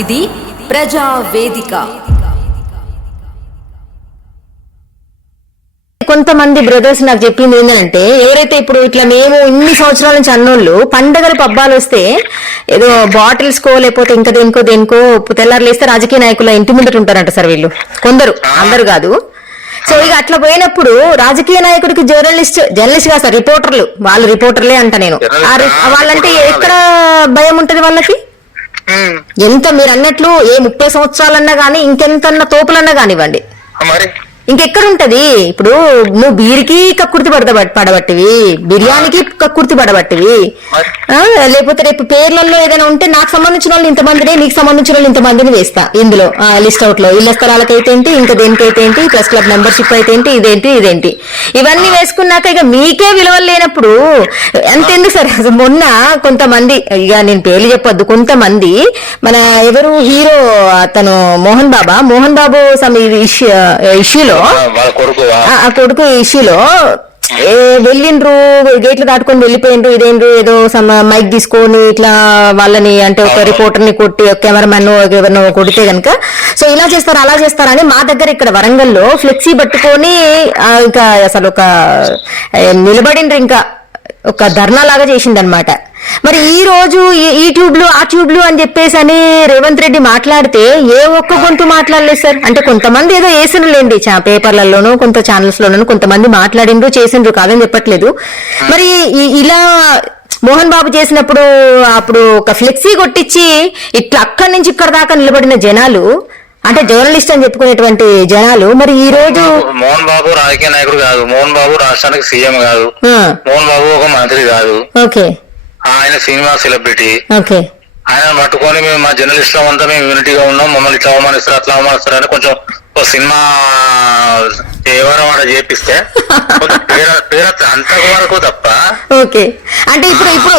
ఇది ప్రజా వేదిక. కొంతమంది బ్రదర్స్ నాకు చెప్పింది ఏంటంటే, ఎవరైతే ఇప్పుడు ఇట్లా మేము ఇన్ని సంవత్సరాల నుంచి అన్నోళ్ళు పండగలు పబ్బాలు వస్తే ఏదో బాటిల్స్ కో లేకపోతే ఇంకా దేనికో తెల్లారులేస్తే రాజకీయ నాయకుల ఇంటి ముందట ఉంటారంట సార్ వీళ్ళు, కొందరు, అందరు కాదు. సో ఇక అట్లా పోయినప్పుడు రాజకీయ నాయకుడికి జర్నలిస్ట్ కాదు సార్, వాళ్ళు రిపోర్టర్లే అంట. నేను వాళ్ళంటే ఎక్కడ భయం ఉంటది వాళ్ళకి? ఎంత మీరు అన్నట్లు ఏ 30 సంవత్సరాలన్నా గానీ ఇంకెంతన్నా తోపులన్నా కానివ్వండి, ఇంకెక్కడ ఉంటది? ఇప్పుడు నువ్వు బీరికి కక్కుర్తి పడబట్టివి, బిర్యానీకి కక్కుర్తి పడబట్టివి, లేకపోతే రేపు పేర్లలో ఏదైనా ఉంటే నాకు సంబంధించిన వాళ్ళు ఇంతమందిని, నీకు సంబంధించిన వాళ్ళు ఇంతమందిని వేస్తా ఇందులో లిస్ట్ అవుట్ లో. ఇళ్ల స్థలాలకైతే ఏంటి, ఇంకా దేనికైతే ఏంటి, ప్రెస్ క్లబ్ మెంబర్షిప్ అయితే ఏంటి, ఇదేంటి ఇవన్నీ వేసుకున్నాక ఇక మీకే విలువలు లేనప్పుడు అంతెందుకు సార్? మొన్న కొంతమంది, ఇక నేను పేర్లు చెప్పొద్దు, కొంతమంది మన ఎవరు హీరో అతను మోహన్ బాబు సమ్ ఇష్యూలో ఆ కొడుకు ఇష్యూలో వెళ్ళిండ్రు, గేట్లు దాటుకొని వెళ్ళిపోయిండ్రు. ఇదేండ్రు ఏదో మైక్ తీసుకొని ఇట్లా వాళ్ళని, అంటే ఒక రిపోర్టర్ ని కొట్టి, కెమెరామెన్ ఎవరినో కొడితే గనక సో ఇలా చేస్తారు అలా చేస్తారని మా దగ్గర ఇక్కడ వరంగల్లో ఫ్లెక్సీ పట్టుకొని ఇంకా అసలు ఒక నిలబడిండ్రు, ఇంకా ఒక ధర్నా లాగా చేసిందనమాట. మరి ఈ రోజు ఈ ట్యూబ్లు ఆ ట్యూబ్లు అని చెప్పేసి అని రేవంత్ రెడ్డి మాట్లాడితే ఏ ఒక్క గొంతు మాట్లాడలేదు సార్. అంటే కొంతమంది ఏదో వేసినలేండి పేపర్లలోనూ, కొంత ఛానల్స్ లోనూ కొంతమంది మాట్లాడిండ్రు, చేసిండ్రు, కాదని చెప్పట్లేదు. మరి ఇలా మోహన్ బాబు చేసినప్పుడు అప్పుడు ఒక ఫ్లెక్సీ కొట్టించి ఇట్లా అక్కడి నుంచి ఇక్కడ దాకా నిలబడిన జనాలు, అంటే జర్నలిస్ట్ అని చెప్పుకునేటువంటి జనాలు, మరి ఈ రోజు మోహన్ బాబు రాజకీయ నాయకుడు కాదు, మోహన్ బాబు రాష్ట్రానికి సీఎం కాదు, మోహన్ బాబు ఒక మంత్రి కాదు, ఓకే, ఆయన సినిమా సెలబ్రిటీ. ఓకే, ఆయన పట్టుకొని మేము మా జర్నలిస్ట్ లో అంతా మేము యూనిటీగా ఉన్నాం, మమ్మల్ని ఇట్లా అవమానిస్తారు అట్లా అవమానిస్తారు అని కొంచెం సినిమా ఎవరో వాడ చేపిస్తే అంతవరకు తప్ప. ఓకే, అంటే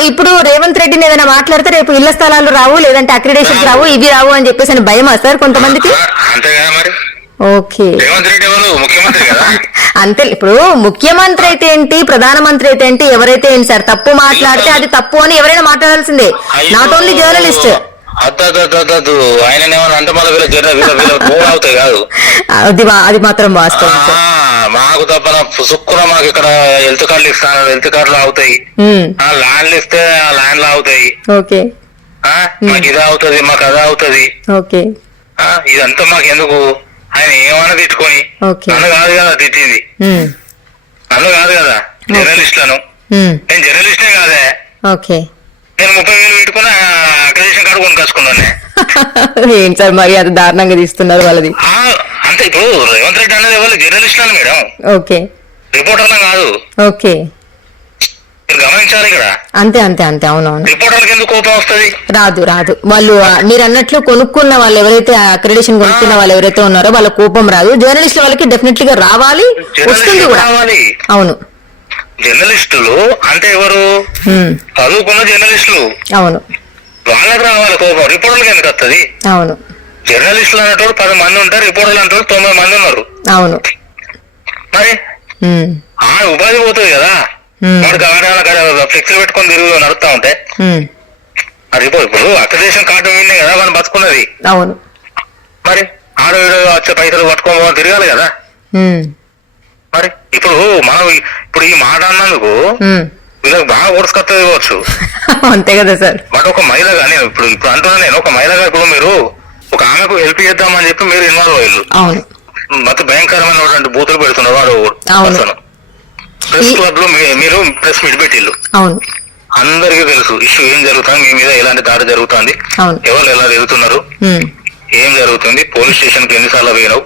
ఇప్పుడు రేవంత్ రెడ్డిని ఏదైనా మాట్లాడితే రేపు ఇళ్ల స్థలాలు రావు, లేదంటే అక్రిడేషన్స్ రావు, ఇవి రావు అని చెప్పేసి అని భయమా సార్ కొంతమందికి? అంతే కదా మరి. ఓకే, రేవంత్ రెడ్డి ఎవరు? ముఖ్యమంత్రి కదా. అంతే, ఇప్పుడు ముఖ్యమంత్రి అయితే ఏంటి, ప్రధానమంత్రి అయితే ఏంటి, ఎవరైతే ఏంటి సార్, తప్పు మాట్లాడితే అది తప్పు అని ఎవరైనా మాట్లాడాల్సిందే, నాట్ ఓన్లీ జర్నలిస్ట్. ఆయన అంటే మళ్ళీ అవుతాయి కాదు, అది మాత్రం వాస్తవం. మాకు తప్పన సుక్కున మాకు ఇక్కడ హెల్త్ కార్డులు ఇస్తాను, హెల్త్ కార్డులు అవుతాయి, ల్యాండ్లు ఇస్తే ఆ ల్యాండ్లు అవుతాయి, ఓకే, మాకు ఇది అవుతుంది, మాకు అది అవుతుంది, ఓకే, ఇదంతా మాకు ఎందుకు? ఆయన ఏమన్నా తిట్టుకొని, నన్ను కాదు కదా తిట్టింది, నన్ను కాదు కదా, జర్నలిస్టులను. నేను జర్నలిస్టే కాదే, ఓకే, నేను 30,000 పెట్టుకుని అక్రిడేషన్ కార్డు కొనుకొచ్చుకున్నాను. ఏంటి సార్ మరి అది దారుణంగా తీస్తున్నారు వాళ్ళది? అంటే ఇప్పుడు రేవంత్ రెడ్డి అనేది ఎవరు? జర్నలిస్టులను మేడం, ఓకే, రిపోర్టర్లను కాదు. ఓకే, గమనించాలి ఇక్కడ. అంతే, అవునవును. రిపోర్టర్లకు ఎందుకు కోపం వస్తుంది? రాదు. వాళ్ళు మీరు అన్నట్లు కొనుక్కున్న వాళ్ళు ఎవరైతే అక్రిడేషన్ కొనుక్కున్న వాళ్ళు ఎవరైతే ఉన్నారో వాళ్ళ కోపం రాదు. జర్నలిస్టుల వాళ్ళకి డెఫినెట్ గా రావాలి, వస్తుంది కూడా. అవును, జర్నలిస్టులు అంటే ఎవరు? చదువుకున్న జర్నలిస్టులు, అవును, వాళ్ళకి రావాలి కోపం. రిపోర్టర్లకు ఎందుకు వస్తుంది? అవును, జర్నలిస్టులు అనేటోడు 10 మంది ఉంటారు, రిపోర్టర్లు అనేటోడు 90 మంది ఉన్నారు. అవును, మరి ఆ ఉపాధి పోతుంది కదా. వాడికి ఫ్లెక్సీలు పెట్టుకొని తిరుగు నడుస్తా ఉంటే అది ఇప్పుడు అక్రిడేషన్ కార్డు మీదే కదా మనం బతుకున్నది. అవును, మరి ఆడ వచ్చే పైసలు పట్టుకోవాలి, తిరగాలి కదా. మరి ఇప్పుడు మనం ఇప్పుడు ఈ మాట అన్నందుకు వీళ్ళకి బాగా ఓడుచుకొస్తుంది ఇవ్వచ్చు, అంతే కదా సార్. బట్ ఒక మహిళగా నేను ఇప్పుడు అంటున్నా, నేను ఒక మహిళగా ఇప్పుడు మీరు ఒక ఆమెకు హెల్ప్ చేద్దామని చెప్పి మీరు ఇన్వాల్వ్ అయ్యారు, మొత్తం భయంకరమైన బూతులు పెడుతున్నారు వాడు. ప్రెస్ క్లబ్ లో మీరు ప్రెస్ మీట్ పెట్టిల్లు, అందరికీ తెలుసు ఇష్యూ ఏం జరుగుతుంది, మీ మీద ఎలాంటి దాడి జరుగుతుంది, ఎవరు ఎలా జరుగుతున్నారు, ఏం జరుగుతుంది, పోలీస్ స్టేషన్ కి ఎన్నిసార్లు పోయినావు,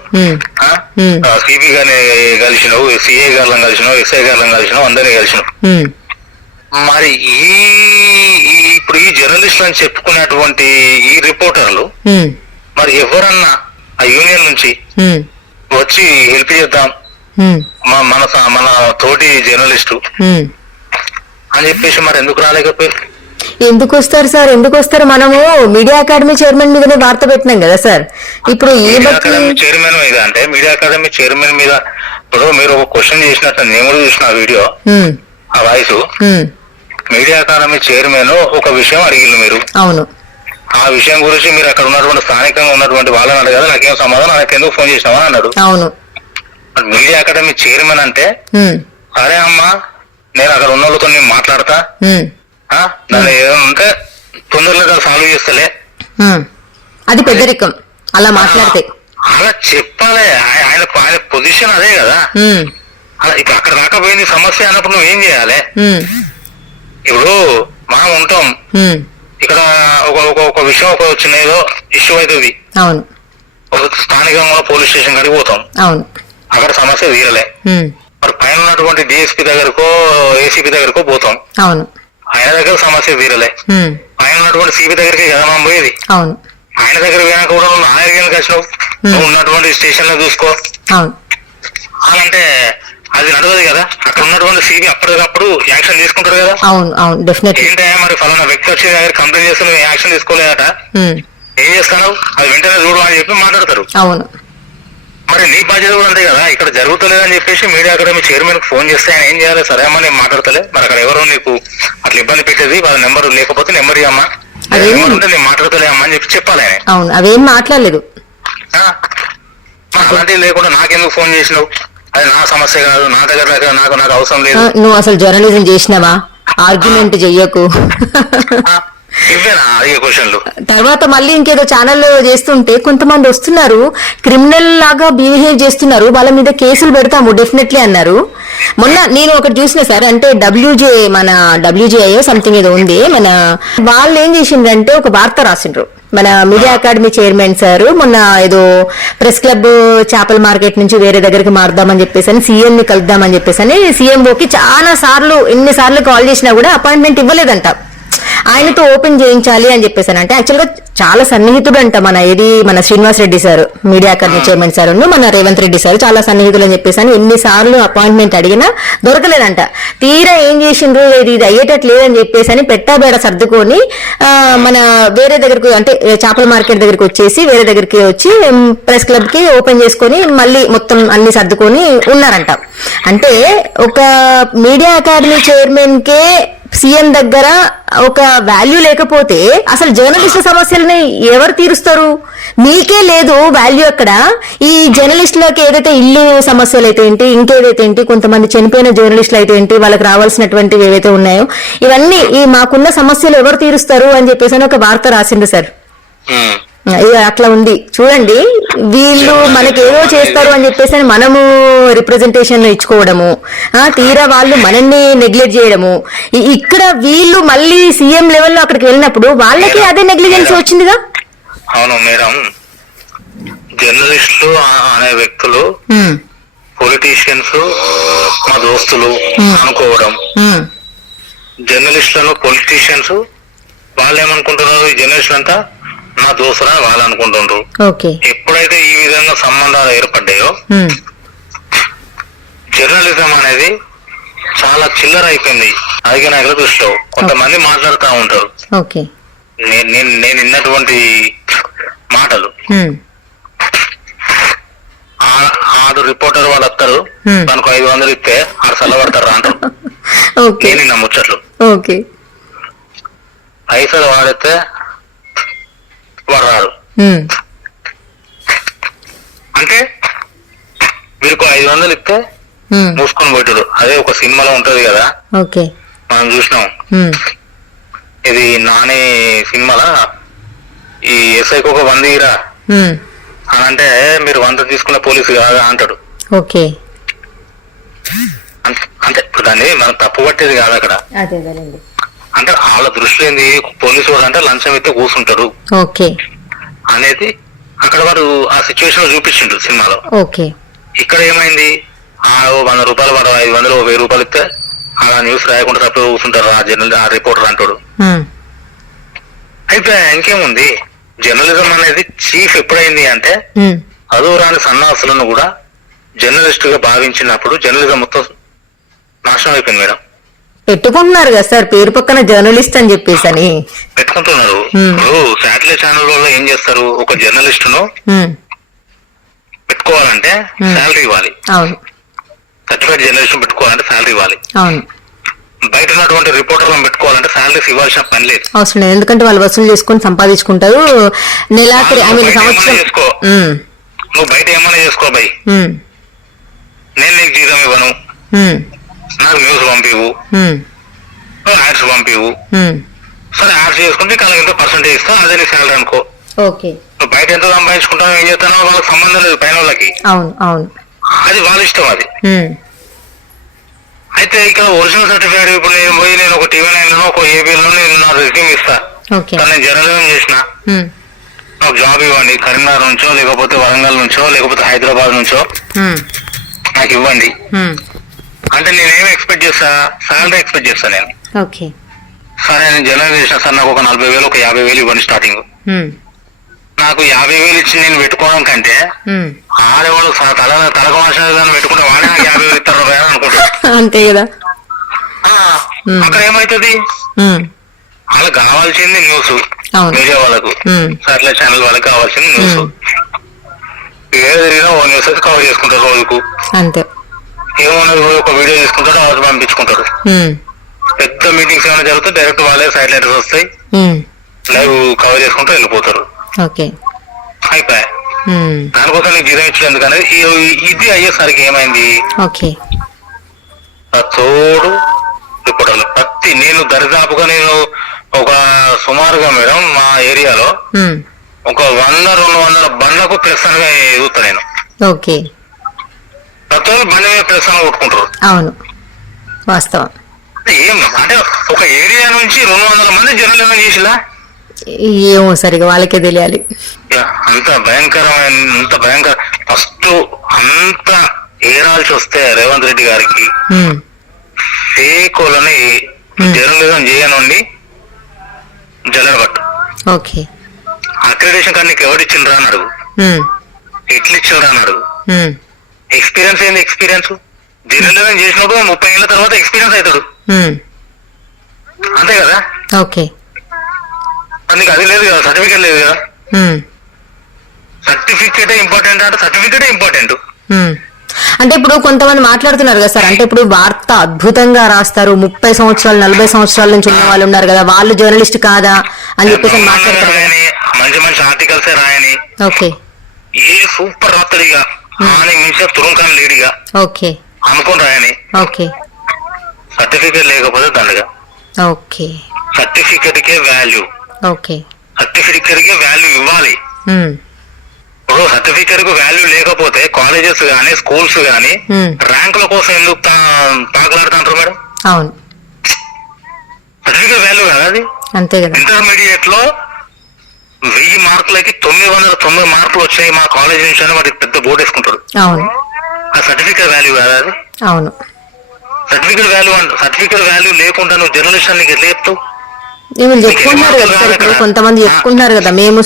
సిపి గారిని కలిసినావు, సిఐ గారిని కలిసినావు, ఎస్ఐ గారిని కలిసినావు, అందరినీ కలిసినావు. మరి ఇప్పుడు ఈ జర్నలిస్టులు అని చెప్పుకునేటువంటి ఈ రిపోర్టర్లు మరి ఎవరన్నా ఆ యూనియన్ నుంచి వచ్చి హెల్ప్ చేద్దాం మన తోటి జర్నలిస్టు అని చెప్పేసి మరి ఎందుకు రాలేకపోయారు? ఎందుకు వస్తారు సార్, ఎందుకు వస్తారు? మనము మీడియా అకాడమీ చైర్మన్ మీదనే వార్త పెట్టినాం కదా సార్. ఇప్పుడు చైర్మన్ మీద అంటే మీడియా అకాడమీ చైర్మన్ మీద ఇప్పుడు మీరు ఒక క్వశ్చన్ చేసినట్టు నేను కూడా చూసిన వీడియో, ఆ వాయిస్ మీడియా అకాడమీ చైర్మన్ ఒక విషయం అడిగిల్లు మీరు, అవును, ఆ ఆ విషయం గురించి మీరు అక్కడ ఉన్నటువంటి స్థానికంగా ఉన్నటువంటి వాళ్ళని అడగాలి, నాకేం సమాధానం, నాకెందుకు ఫోన్ చేసినావా అని అన్నాడు. అవును. మీడియా అకాడమీ చైర్మన్ అంటే అరే అమ్మా నేను అక్కడ ఉన్న వాళ్ళతో నేను మాట్లాడతా, నన్ను ఏదైనా ఉంటే తొందరలో సాల్వ్ చేస్తలే, అది పెద్దరికం అలా మాట్లాడితే. అలా చెప్పాలి. ఆయన పొజిషన్ అదే కదా. అలా ఇప్పుడు అక్కడ దాకా పోయింది సమస్య అన్నప్పుడు నువ్వు ఏం చేయాలి? ఇప్పుడు మనం ఉంటాం ఇక్కడ ఒక విషయం ఒక చిన్న ఏదో ఇష్యూ అవుతుంది, అవును, స్థానికంగా పోలీస్ స్టేషన్ కాడికి పోతాం, అవును, అక్కడ సమస్య తీరలే, మరి పైన ఉన్నటువంటి డిఎస్పీ దగ్గరకో ఏసీపీ దగ్గరకో పోతాం, అవును, ఆయన దగ్గర సమస్య తీరలే, పైన ఉన్నటువంటి సిపి దగ్గరికి కదా మనం పోయేది, అవును, ఆయన దగ్గర పోయినాక కూడా నువ్వు నా దగ్గరికి వచ్చినావు, నువ్వు ఉన్నటువంటి స్టేషన్ లో చూసుకో, అవును, అలాంటే అది నడవదు కదా. అక్కడ ఉన్నటువంటి సిబి అప్పటికప్పుడు యాక్షన్ తీసుకుంటారు కదా. అవును అవును డెఫినెట్లీ. ఏంటంటే మరి ఫలానా వ్యక్తి వచ్చి దగ్గర కంప్లైంట్ చేస్తే నువ్వు యాక్షన్ తీసుకోలేదట, ఏం చేస్తాను అది వెంటనే చూడు అని చెప్పి మాట్లాడతారు. అవును, మరి నీ బాధ్యత కూడా అంతే కదా. ఇక్కడ జరుగుతలేదని చెప్పేసి మీడియా అకాడమీ చైర్మన్ కి ఫోన్ చేస్తే ఆయన ఏం చేయాలి? సరే అమ్మా నేను మాట్లాడతలే, మరి అక్కడ ఎవరో నీకు అట్లా ఇబ్బంది పెట్టేది వాళ్ళ నెంబర్ లేకపోతే నెంబర్ ఇవ్వమ్మా, నెంబర్ ఉంటే నేను మాట్లాడతలే అమ్మా అని చెప్పి చెప్పాలి ఆయన. అవును, అవేం మాట్లాడలేదు. అలాంటివి లేకుండా నాకెందుకు ఫోన్ చేసినావు, అది నా సమస్య కాదు, నా దగ్గర నాకు అవసరం లేదు. నువ్వు అసలు జర్నలిజం చేసినావా? ఆర్గ్యుమెంట్ చెయ్యకు. ఇవేనా అడిగే క్వశ్చన్లు? తర్వాత మళ్ళీ ఇంకేదో ఛానల్లో చేస్తుంటే కొంతమంది వస్తున్నారు, క్రిమినల్ లాగా బిహేవ్ చేస్తున్నారు, వాళ్ళ మీద కేసులు పెడతాము డెఫినెట్లీ అన్నారు. మొన్న నేను ఒకటి చూసిన సార్, అంటే మన WJIO సంథింగ్ ఏదో ఉంది, మన వాళ్ళు ఏం చేసిండ్రంటే ఒక వార్త రాసిండ్రు. మన మీడియా అకాడమీ చైర్మన్ సార్ మొన్న ఏదో ప్రెస్ క్లబ్ చేపల మార్కెట్ నుంచి వేరే దగ్గరికి మారుదామని చెప్పేసి సీఎం ని కలుద్దామని చెప్పేసి సీఎంఓకి చాలా సార్లు ఎన్నిసార్లు కాల్ చేసినా కూడా అపాయింట్మెంట్ ఇవ్వలేదంట. ఆయనతో ఓపెన్ చేయించాలి అని చెప్పేసాను. అంటే యాక్చువల్ గా చాలా సన్నిహితుడు అంట మన Srinivas Reddy sir, media academy chairman sir, మన రేవంత్ రెడ్డి సార్ చాలా సన్నిహితులు అని చెప్పేసి ఎన్నిసార్లు అపాయింట్మెంట్ అడిగినా దొరకలేదంట. తీరా ఏం చేసిండ్రు, ఇది అయ్యేటట్టు లేదని చెప్పేసి పెట్టాబేడ సర్దుకొని మన వేరే దగ్గరకు, అంటే చేపల మార్కెట్ దగ్గరికి వచ్చేసి వేరే దగ్గరికి వచ్చి ప్రెస్ క్లబ్ కి ఓపెన్ చేసుకొని మళ్ళీ మొత్తం అన్ని సర్దుకొని ఉన్నారంట. అంటే ఒక మీడియా అకాడమీ చైర్మన్ కే సీఎం దగ్గర ఒక వాల్యూ లేకపోతే అసలు జర్నలిస్టుల సమస్యలని ఎవరు తీరుస్తారు? మీకే లేదు వాల్యూ అక్కడ. ఈ జర్నలిస్టులకి ఏదైతే ఇల్లు సమస్యలు అయితే ఏంటి, ఇంకేదైతే ఏంటి, కొంతమంది చనిపోయిన జర్నలిస్టులు అయితే ఏంటి, వాళ్ళకి రావాల్సినటువంటివి ఏవైతే ఉన్నాయో ఇవన్నీ ఈ మాకున్న సమస్యలు ఎవరు తీరుస్తారు అని చెప్పేసి ఒక వార్త రాసిండు సార్. అట్లా ఉంది చూడండి. వీళ్ళు మనకి ఏదో చేస్తారు అని చెప్పేసి మనము రిప్రజెంటేషన్ ఇచ్చుకోవడము, తీరా వాళ్ళు మనల్ని నెగ్లెక్ట్ చేయడము. ఇక్కడ వీళ్ళు మళ్ళీ సీఎం లెవెల్లో అక్కడికి వెళ్ళినప్పుడు వాళ్ళకి అదే నెగ్లిజెన్స్ వచ్చిందిగా. అవును మేడం, జర్నలిస్టులు అనే వ్యక్తులు పొలిటీషియన్స్ మా దోస్తులు అనుకోవడం, జర్నలిస్టులను పొలిటీషియన్స్ వాళ్ళు ఏమనుకుంటున్నారు, ఈ జర్నలిస్టులు అంతా నా దోస్తులు అని వాళ్ళు అనుకుంటుండ్రు. ఎప్పుడైతే ఈ విధంగా సంబంధాలు ఏర్పడ్డాయో జర్నలిజం అనేది చాలా చిల్లర అయిపోయింది. అదిగే నాయకుల దృష్టిలో కొంతమంది మాట్లాడుతూ ఉంటారు, నేను విన్నటువంటి మాటలు. ఆడు రిపోర్టర్ వాడు వస్తారు, తనకు 500 ఇస్తే ఆడు చల్లబడతారు అంటారు. నేను నిన్న ముచ్చట్లు పైసలు వాడితే వాడు రాడు అంటే వీరికి 500 ఇస్తే మూసుకొని పోయాడు. అదే ఒక సినిమాలో ఉంటది కదా, మనం చూసినాం. ఇది నాని సినిమాలో ఈ ఎస్ఐకి ఒక 100 ఇరా అని అంటే మీరు 100 తీసుకున్న పోలీసు కాదా అంటాడు. అంటే దాన్ని మనం తప్పు పట్టేది కాదు అక్కడ. అంటే వాళ్ళ దృష్టిలో ఏంది, పోలీసు వాడు అంటే లంచం అయితే కూర్చుంటారు అనేది అక్కడ వాడు ఆ సిచ్యువేషన్ లో చూపించిండు సినిమాలో. ఇక్కడ ఏమైంది, 100 రూపాయలు వాడు 500 1000 రూపాయలు ఇస్తే అలా న్యూస్ రాయకుండా తప్ప కూర్చుంటారు ఆ రిపోర్టర్ అంటాడు. అయితే ఇంకేముంది, జర్నలిజం అనేది చీఫ్ ఎప్పుడైంది అంటే అదూరాని సన్నాసులను కూడా జర్నలిస్ట్ గా భావించినప్పుడు జర్నలిజం మొత్తం నాశనం అయిపోయింది మేడం. పెట్టుకుంటున్నారు కదా సార్ పేరు పక్కన జర్నలిస్ట్ అని చెప్పేసి అని పెట్టుకుంటున్నారు. ఇప్పుడు శాటిలైట్ ఛానల్ వల్ల ఏం చేస్తారు, ఒక జర్నలిస్ట్ ను పెట్టుకోవాలంటే శాలరీ ఇవ్వాలి. సర్టిఫైడ్ జర్నలిస్ట్ పెట్టుకోవాలంటే శాలరీ ఇవ్వాలి. బయట ఉన్నటువంటి రిపోర్టర్లను పెట్టుకోవాలంటే శాలరీస్ ఇవ్వాల్సిన పని లేదు. అవసరం లేదు, ఎందుకంటే వాళ్ళు వసూలు చేసుకుని సంపాదించుకుంటారు నెలాఖరి సంవత్సరం. నువ్వు బయట ఏమన్నా చేసుకో బై, నేను నీకు జీతం ఇవ్వను, నాకు న్యూస్ పంపివు, యాడ్స్ పంపివు, సరే యాడ్స్ చేసుకుంటే నీకు ఎంతో పర్సెంటేజ్ ఇస్తావు, అదే నీ శాలరీ అనుకో. ఓకే, నువ్వు బయట ఎంత సంపాదించుకుంటావు ఏం చేస్తానో వాళ్ళకి సంబంధం లేదు పైన వాళ్ళకి. అవును అవును, అది వాళ్ళ ఇష్టం అది. అయితే ఇక్కడ ఒరిజినల్ సర్టిఫికేట్ ఇప్పుడు నేను ఒక TV9 లోనో ఒక ఏబీలో నేను నా రెజ్యూమ్ ఇస్తా, నేను జర్నలిజం చేసిన, నాకు జాబ్ ఇవ్వండి, కరీంనగర్ నుంచో లేకపోతే వరంగల్ నుంచో లేకపోతే హైదరాబాద్ నుంచో నాకు ఇవ్వండి అంటే నేనేం ఎక్స్పెక్ట్ చేస్తా, శాలరీ ఎక్స్పెక్ట్ చేస్తా నేను. సరే నేను జర్నలిజం చేసిన సార్, నాకు ఒక 40,000 ఒక 50,000 ఇవ్వండి స్టార్టింగ్. నాకు 50,000 ఇచ్చి నేను పెట్టుకోవడం కంటే ఆడేవాళ్ళు తలకు మాసిన పెట్టుకుంటే వాడే నాకు 50,000 ఇస్తారు అనుకుంటా. అంతే కదా. అక్కడ ఏమైతుంది, వాళ్ళకి కావాల్సింది న్యూస్, మీడియా వాళ్ళకు సాటిలైట్ ఛానల్ వాళ్ళకి కావాల్సింది న్యూస్, ఏదైనా ఓ న్యూస్ అయితే కవర్ చేసుకుంటారు రోజుకు. అంతే, ఏమన్నది ఒక వీడియో తీసుకుంటారు, అవసరం పంపించుకుంటారు. పెద్ద మీటింగ్స్ ఏమైనా జరుగుతాయి, డైరెక్ట్ వాళ్ళే సాటిలైట్స్ వస్తాయి, లైవ్ కవర్ చేసుకుంటూ వెళ్ళిపోతారు. అయిపోయా, దానికోసం నీకు జీతం ఇచ్చలేదు. ఎందుకనేది ఇది అయ్యేసరికి ఏమైంది, తోడు రిపోర్టర్లు ప్రతి నేను దరిదాపుగా నేను ఒక సుమారుగా మేడం మా ఏరియాలో ఒక 100-200 బండ్లకు ప్రెస్ అనగా ఎదుగుతా నేను. ప్రతి ఒక్కరు బండి మీద ప్రెస్ అని కొట్టుకుంటారు. అవును, వాస్తవం. ఏం అంటే ఒక ఏరియా నుంచి 200 మంది జర్నలిజం చేసిలా, ఏమో సరిగా వాళ్ళకే తెలియాలి. అంత భయంకర ఫస్ట్ అంత ఏరాల్సి వస్తే రేవంత్ రెడ్డి గారికి ఫేకోలని జర్నలిజం చేయనుండి జల్లెడబట్టు. అక్రిడేషన్ కార్డు నీకు ఎవరిచ్చిండ్రా అని అడుగు, ఎట్లు ఇచ్చిండ్రా అని అడుగు. ఎక్స్పీరియన్స్ ఏంది, ఎక్స్పీరియన్స్ జర్నలిజం చేసినప్పుడు 30 ఏళ్ళ తర్వాత ఎక్స్పీరియన్స్ అవుతాడు, అంతే కదా. నీకు అది లేదు కదా, సర్టిఫికేట్ లేదు కదా. సర్టిఫికేట్ ఇంపార్టెంట్ అంటే సర్టిఫికేట్ ఇంపార్టెంట్. అంటే ఇప్పుడు కొంతమంది మాట్లాడుతున్నారు కదా సార్, అంటే ఇప్పుడు వార్త అద్భుతంగా రాస్తారు, 30 సంవత్సరాలు 40 సంవత్సరాల నుంచి ఉన్న వాళ్ళు ఉన్నారు కదా, వాళ్ళు జర్నలిస్ట్ కాదా అని చెప్పేసి మాట్లాడతారు. మంచి మంచి ఆర్టికల్స్ రాయని, ఏ సూపర్ రాత్రిగా మించిన తురుంకాన్ లేడిగా అనుకుని రాయని. సర్టిఫికేట్ లేకపోతే దండగా. సర్టిఫికేట్ కే వాల్యూ, సర్టిఫికేట్ కే వాల్యూ ఇవ్వాలి. ఇప్పుడు సర్టిఫికేట్ కు వాల్యూ లేకపోతే కాలేజెస్ గానీ స్కూల్స్ గానీ ర్యాంకుల కోసం ఎందుకు తాకలాడుతుంటారు మేడం? అవును, సర్టిఫికేట్ వాల్యూ కదా అది. అంతే కదా. ఇంటర్మీడియట్ లో 1000 మార్కులకి 909 మార్కులు వచ్చాయి మా కాలేజ్ నుంచి అని వాటికి పెద్ద బోర్డు వేసుకుంటారు. అవును, ఆ సర్టిఫికేట్ వాల్యూ కదా అది. అవును, సర్టిఫికేట్ వాల్యూ లేకుండా నువ్వు జర్నలిస్ట్ అని ఎట్లా చెప్తావు? వీళ్ళు చెప్పుకుంటున్నారు కదా సార్, ఇప్పుడు కొంతమంది చెప్పుకుంటున్నారు కదా, మేము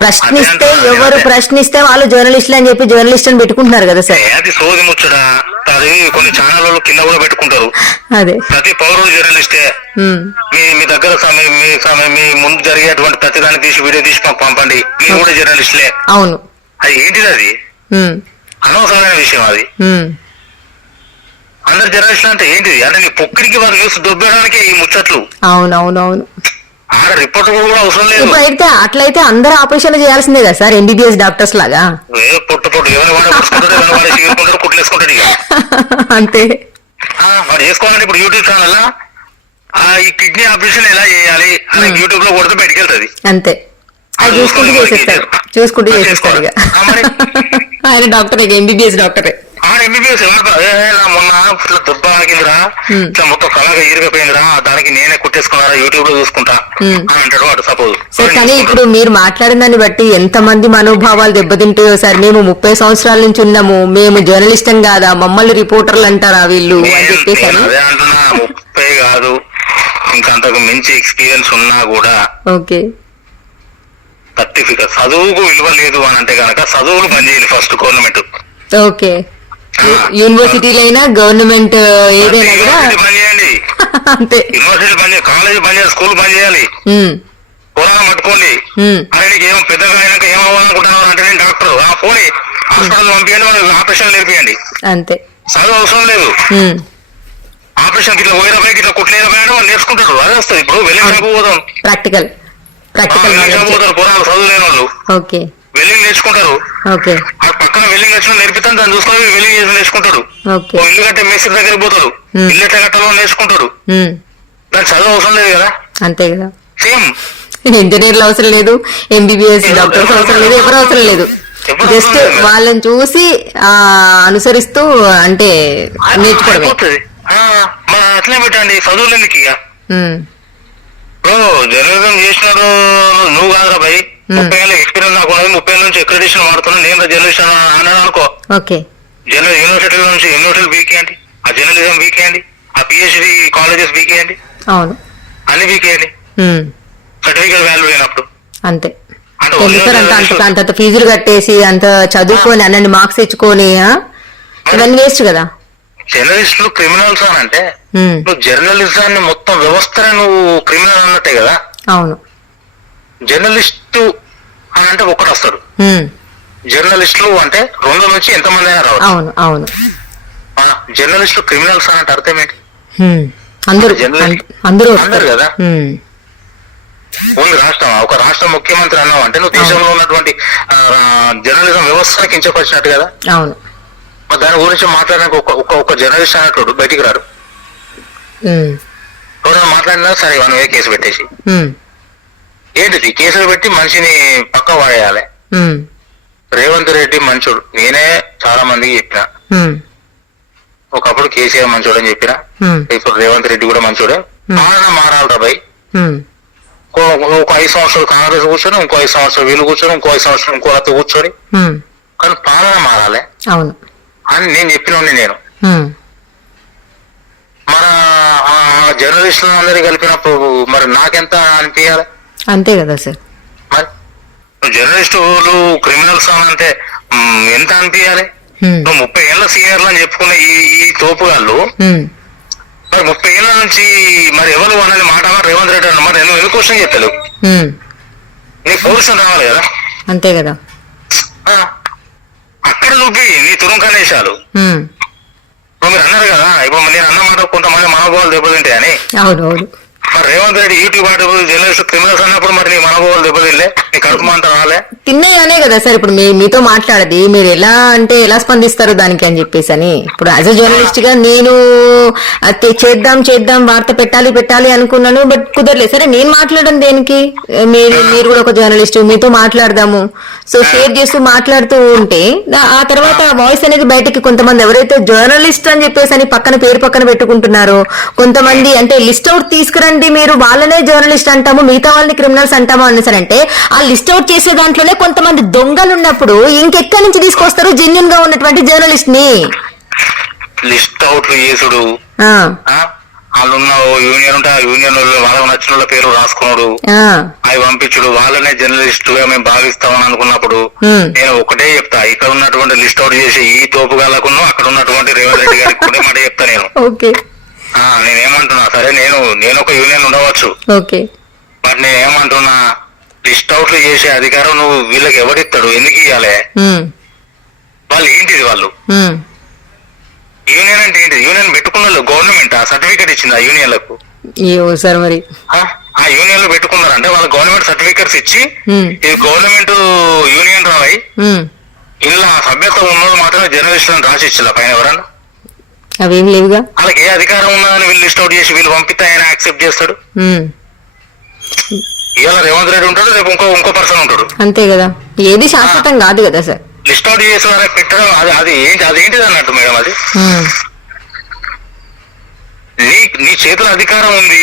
ప్రశ్నిస్తే ఎవరు ప్రశ్నిస్తే వాళ్ళు జర్నలిస్టులు అని చెప్పి జర్నలిస్ట్ అని పెట్టుకుంటున్నారు కదా సార్. అది సోది ముచ్చట, అది కొన్ని ఛానల్ కింద కూడా పెట్టుకుంటారు. అదే ప్రతి పౌరుడు జర్నలిస్టే, మీ దగ్గర మీ ముందు జరిగేటువంటి ప్రతి దాన్ని తీసి వీడియో తీసి పంపండి, మీరు కూడా జర్నలిస్టులే. అవును, అది ఏంటిది, అది అనవసరమైన విషయం. అది అందరు జర్నలిస్టులు అంటే ఏంటిది అంటే నీ పొక్కిడికి వారు న్యూస్ దొబ్బడానికి ఈ ముచ్చట్లు. అవునవునవును, ఆడ రిపోర్టర్ కూడా అవసరం లేదు. అయితే అట్లయితే అందరూ ఆపరేషన్ చేయాల్సిందే కదా సార్, MBBS డాక్టర్స్ లాగా. పొట్టు ఎవరు కుట్లేసుకుంటాడు ఇక అంతే. వాడు చేసుకోవాలంటే ఇప్పుడు యూట్యూబ్ ఛానల్ ఈ కిడ్నీ ఆపరేషన్ ఎలా చేయాలి అని యూట్యూబ్ లో కొడితే బయటికి వెళ్తుంది. అంతే, అది చూసుకుంటూ చేసేస్తాడు ఇక. ఆయన డాక్టర్, MBBS డాక్టరే. MBBS మొన్న దుబ్బ ఆగిందిరా, ఇట్లా మొత్తం కళగా ఈరిగిపోయిందిరా, దానికి నేనే కుట్టేసుకున్నారా యూట్యూబ్ లో చూసుకుంటా అని అంటాడు వాడు. సపోజ్ సార్, కానీ ఇప్పుడు మీరు మాట్లాడిన దాన్ని బట్టి ఎంత మంది మనోభావాలు దెబ్బతింటాయో సార్. మేము 30 సంవత్సరాల నుంచి ఉన్నాము, మేము జర్నలిస్టం కాదా, మమ్మల్ని రిపోర్టర్లు అంటారా వీళ్ళు అని చెప్పేసి. అదే అంటున్నా, 30 కాదు ఇంకంతకు మించి ఎక్స్పీరియన్స్ ఉన్నా కూడా సర్టిఫికేట్ చదువుకు విలువ లేదు అని అంటే కనుక చదువులు బంద్ చేయాలి ఫస్ట్ గవర్నమెంట్. యూనివర్సిటీలు అయినా గవర్నమెంట్ ఏదైనా కూడా బంద్ చేయండి. అంతే, యూనివర్సిటీ బంద్ చేయాలి, కాలేజ్ బంద్ చేయాలి, స్కూల్ బంద్ చేయాలి. పురాణం పట్టుకోండి. అరే నీకు ఏమో పెద్దగా అయినాక ఏమవ్వాలనుకుంటున్నావు అంటే నేను డాక్టర్, పోనీ హాస్పిటల్ పంపించండి, వాళ్ళు ఆపరేషన్ నేర్పియండి. అంతే, చదువు అవసరం లేదు. ఆపరేషన్ ఇట్లా పోయిన పైకి ఇట్లా కుట్లేదా మేడం వాళ్ళు నేర్చుకుంటారు. అదే వస్తుంది. ఇప్పుడు వెల్లింగ్ షాప్ పోదాం, ప్రాక్టికల్ వెల్లింగ్ షాప్ పోతారు పోరాలు చదువు లేని వాళ్ళు, ఓకే వెల్లింగ్ నేర్చుకుంటారు. ఓకే ఆ పక్కన వెల్లింగ్ వచ్చిన నేర్పిస్తాను, దాన్ని చూసుకొని వెల్లింగ్ చేసి నేర్చుకుంటాడు. ఓకే ఓ ఇల్లు కట్టే మేస్త్రి దగ్గర పోతాడు, ఇల్లు ఎట్లా కట్టాలో నేర్చుకుంటాడు. దానికి చదువు అవసరం లేదు కదా. అంతే కదా. సేమ్ ఇంజనీర్లు అవసరం లేదు, ఎంబీబీఎస్ డాక్టర్స్ అవసరం లేదు, ఎవరు అవసరం లేదు. జస్ట్ వాళ్ళని చూసి అనుసరిస్తూ అంటే నేర్చుకోవడమే. మన అట్లే పెట్టండి చదువులేందుకు. ఇక జర్నలిజం చేసినాడు నువ్వు కాదురా భయ్, 30 ఏళ్ళ ఎక్స్పీరియన్స్ నాకు ఉన్నది, 30 ఏళ్ళ నుంచి అక్రెడిటేషన్ వాడుతున్నాను, నేను జర్నలిస్ట్ అన్నాను అనుకో. ఓకే యూనివర్సిటీల నుంచి యూనివర్సిటీలు బీకేయండి, ఆ జర్నలిజం బీకేయండి, ఆ పిహెచ్డి కాలేజెస్ బీకేయండి, అవును అన్ని బీకేయండి. సర్టిఫికేట్ వాల్యూ అయినప్పుడు అంతే. అంత ఫీజులు కట్టేసి అంత చదువుకొని అన్ని మార్క్స్ తెచ్చుకొని ఇవన్నీ వేస్ట్ కదా. జర్నలిస్టులు క్రిమినల్స్ అని అంటే నువ్వు జర్నలిజాన్ని మొత్తం వ్యవస్థనే నువ్వు క్రిమినల్ అన్నట్టే కదా. అవును. జర్నలిస్టు అని అంటే ఒకటి వస్తాడు, జర్నలిస్టులు అంటే 2 నుంచి ఎంతమంది అయినా రావచ్చు. అవును అవును. జర్నలిస్టులు క్రిమినల్స్ అని అంటే అర్థం ఏంటి? అందరూ కదా. ఉంది రాష్ట్రం, ఒక రాష్ట్ర ముఖ్యమంత్రి అన్నావు అంటే నువ్వు దేశంలో ఉన్నటువంటి జర్నలిజం వ్యవస్థను కించపరిచినట్టు కదా. అవును. దాని గురించి మాట్లాడడానికి ఒక జర్నలిస్ట్ అన్నట్టు బయటికి రాడు. ఎవరైనా మాట్లాడినా సరే మనమే కేసు పెట్టేసి ఏంటిది కేసులు పెట్టి మనిషిని పక్క వాడేయాలి. రేవంత్ రెడ్డి మంచోడు, నేనే చాలా మందికి చెప్పిన. ఒకప్పుడు కేసీఆర్ మంచోడు అని చెప్పిన, ఇప్పుడు రేవంత్ రెడ్డి కూడా మంచోడే. మారాలరా భయ్. ఒక 5 సంవత్సరాలు కాంగ్రెస్ కూర్చొని, ఇంకో 5 సంవత్సరాలు వీళ్ళు కూర్చొని, ఇంకో 5 సంవత్సరాలు ఇంకో అత్త కూర్చొని, కానీ పాలన మారాలి అని నేను చెప్పినోడిని నేను. మన జర్నలిస్టులు అందరి కలిపినప్పుడు మరి నాకెంత అనిపించాలి? అంతే కదా సార్. మరి జర్నలిస్టులు క్రిమినల్స్ అంటే ఎంత అనిపించాలి? నువ్వు 30 ఏళ్ళ సీనియర్లు అని చెప్పుకునే ఈ తోపుగాళ్ళు మరి 30 ఏళ్ళ నుంచి మరి ఎవరు అనేది మాట రేవంత్ రెడ్డి అన్న మరి నువ్వు ఎందుకు క్వశ్చన్ చెప్తావు? నీ పోలీసులు రావాలి కదా. అంతే కదా. అక్కడ చూపి నీ తురుంకనేశాలు. ఇప్పుడు మీరు అన్నారు కదా, ఇప్పుడు నేను అన్న మాట కొంతమంది మనోభావాలు దెబ్బతింటాయని. అవునవును. మరి Revanth Reddy YouTube journalist criminals అన్నప్పుడు మరి నీ మనోభావాలు దెబ్బతిల్లే, నీ కడుపు మంట రాలే? తిన్నాయనే కదా సార్. ఇప్పుడు మీతో మాట్లాడది మీరు ఎలా అంటే ఎలా స్పందిస్తారు దానికి అని చెప్పేసి అని. ఇప్పుడు యాజ్ అ జర్నలిస్ట్ గా నేను చేద్దాం వార్త పెట్టాలి అనుకున్నాను, బట్ కుదరలేదు. సరే నేను మాట్లాడడం దేనికి, మీరు కూడా ఒక జర్నలిస్ట్, మీతో మాట్లాడదాము. సో షేర్ చేస్తూ మాట్లాడుతూ ఉంటే ఆ తర్వాత వాయిస్ అనేది బయటకి కొంతమంది ఎవరైతే జర్నలిస్ట్ అని చెప్పేసి అని పేరు పక్కన పెట్టుకుంటున్నారో, కొంతమంది అంటే లిస్ట్ అవుట్ తీసుకురండి మీరు, వాళ్ళనే జర్నలిస్ట్ అంటాము, మిగతా వాళ్ళని క్రిమినల్స్ అంటాము అనేసరంటే ఆ లిస్ట్ అవుట్ చేసే దాంట్లోనే కొంతమంది దొంగలు ఉన్నప్పుడు ఇంకెక్కడి నుంచి తీసుకొస్తారు జెన్యూన్ గా ఉన్నటువంటి జర్నలిస్ట్ ని? లిస్ట్ అవుట్లు చేసుడు, వాళ్ళున్న యూనియన్ ఉంటే ఆ యూనియన్ వాళ్ళకి నచ్చిన వాళ్ళ పేరు రాసుకున్నాడు, అవి పంపించుడు, వాళ్ళనే జర్నలిస్ట్ గా మేము భావిస్తామని అనుకున్నప్పుడు నేను ఒకటే చెప్తా, ఇక్కడ ఉన్నటువంటి లిస్ట్ అవుట్ చేసి ఈ తోపుగాళ్ళకును అక్కడ ఉన్నటువంటి రేవంత్ రెడ్డి గారికి ఒకటే మాట చెప్తా నేను. నేనేమంటున్నా, సరే నేను ఒక యూనియన్ ఉండవచ్చు, బట్ నేనేమంటున్నా, లిస్ట్ అవుట్లు చేసే అధికారం నువ్వు వీళ్ళకి ఎవరిస్తాడు, ఎందుకు ఇవ్వాలి? వాళ్ళు ఏంటిది? వాళ్ళు యూనియన్ అంటే ఏంటిది? యూనియన్ పెట్టుకున్న గవర్నమెంట్ ఆ సర్టిఫికేట్ ఇచ్చింది ఆ యూనియన్లకు. సార్ మరి ఆ యూనియన్ లో పెట్టుకున్నారంటే వాళ్ళ గవర్నమెంట్ సర్టిఫికేట్స్ ఇచ్చి ఇది గవర్నమెంట్ యూనియన్ రావాయి, ఇలా సభ్యత్వం ఉన్నది మాత్రమే జర్నలిస్టులను రాసి ఇచ్చిన పైన ఎవరన్నా అవేం లేవుగా. వాళ్ళకి ఏ అధికారం ఉన్నదని వీళ్ళు లిస్ట్ అవుట్ చేసి వీళ్ళు పంపితే ఆయన యాక్సెప్ట్ చేస్తాడు? ఇవాళ రేవంత్ రెడ్డి ఉంటాడు, రేపు ఇంకో పర్సన్ ఉంటాడు. అంతే కదా. ఏది శాశ్వతం కాదు కదా సార్. లిస్ట్ అవుట్ చేసి పెట్టడం అదేంటిది అన్నట్టు మేడం. అది నీ చేతిలో అధికారం ఉంది,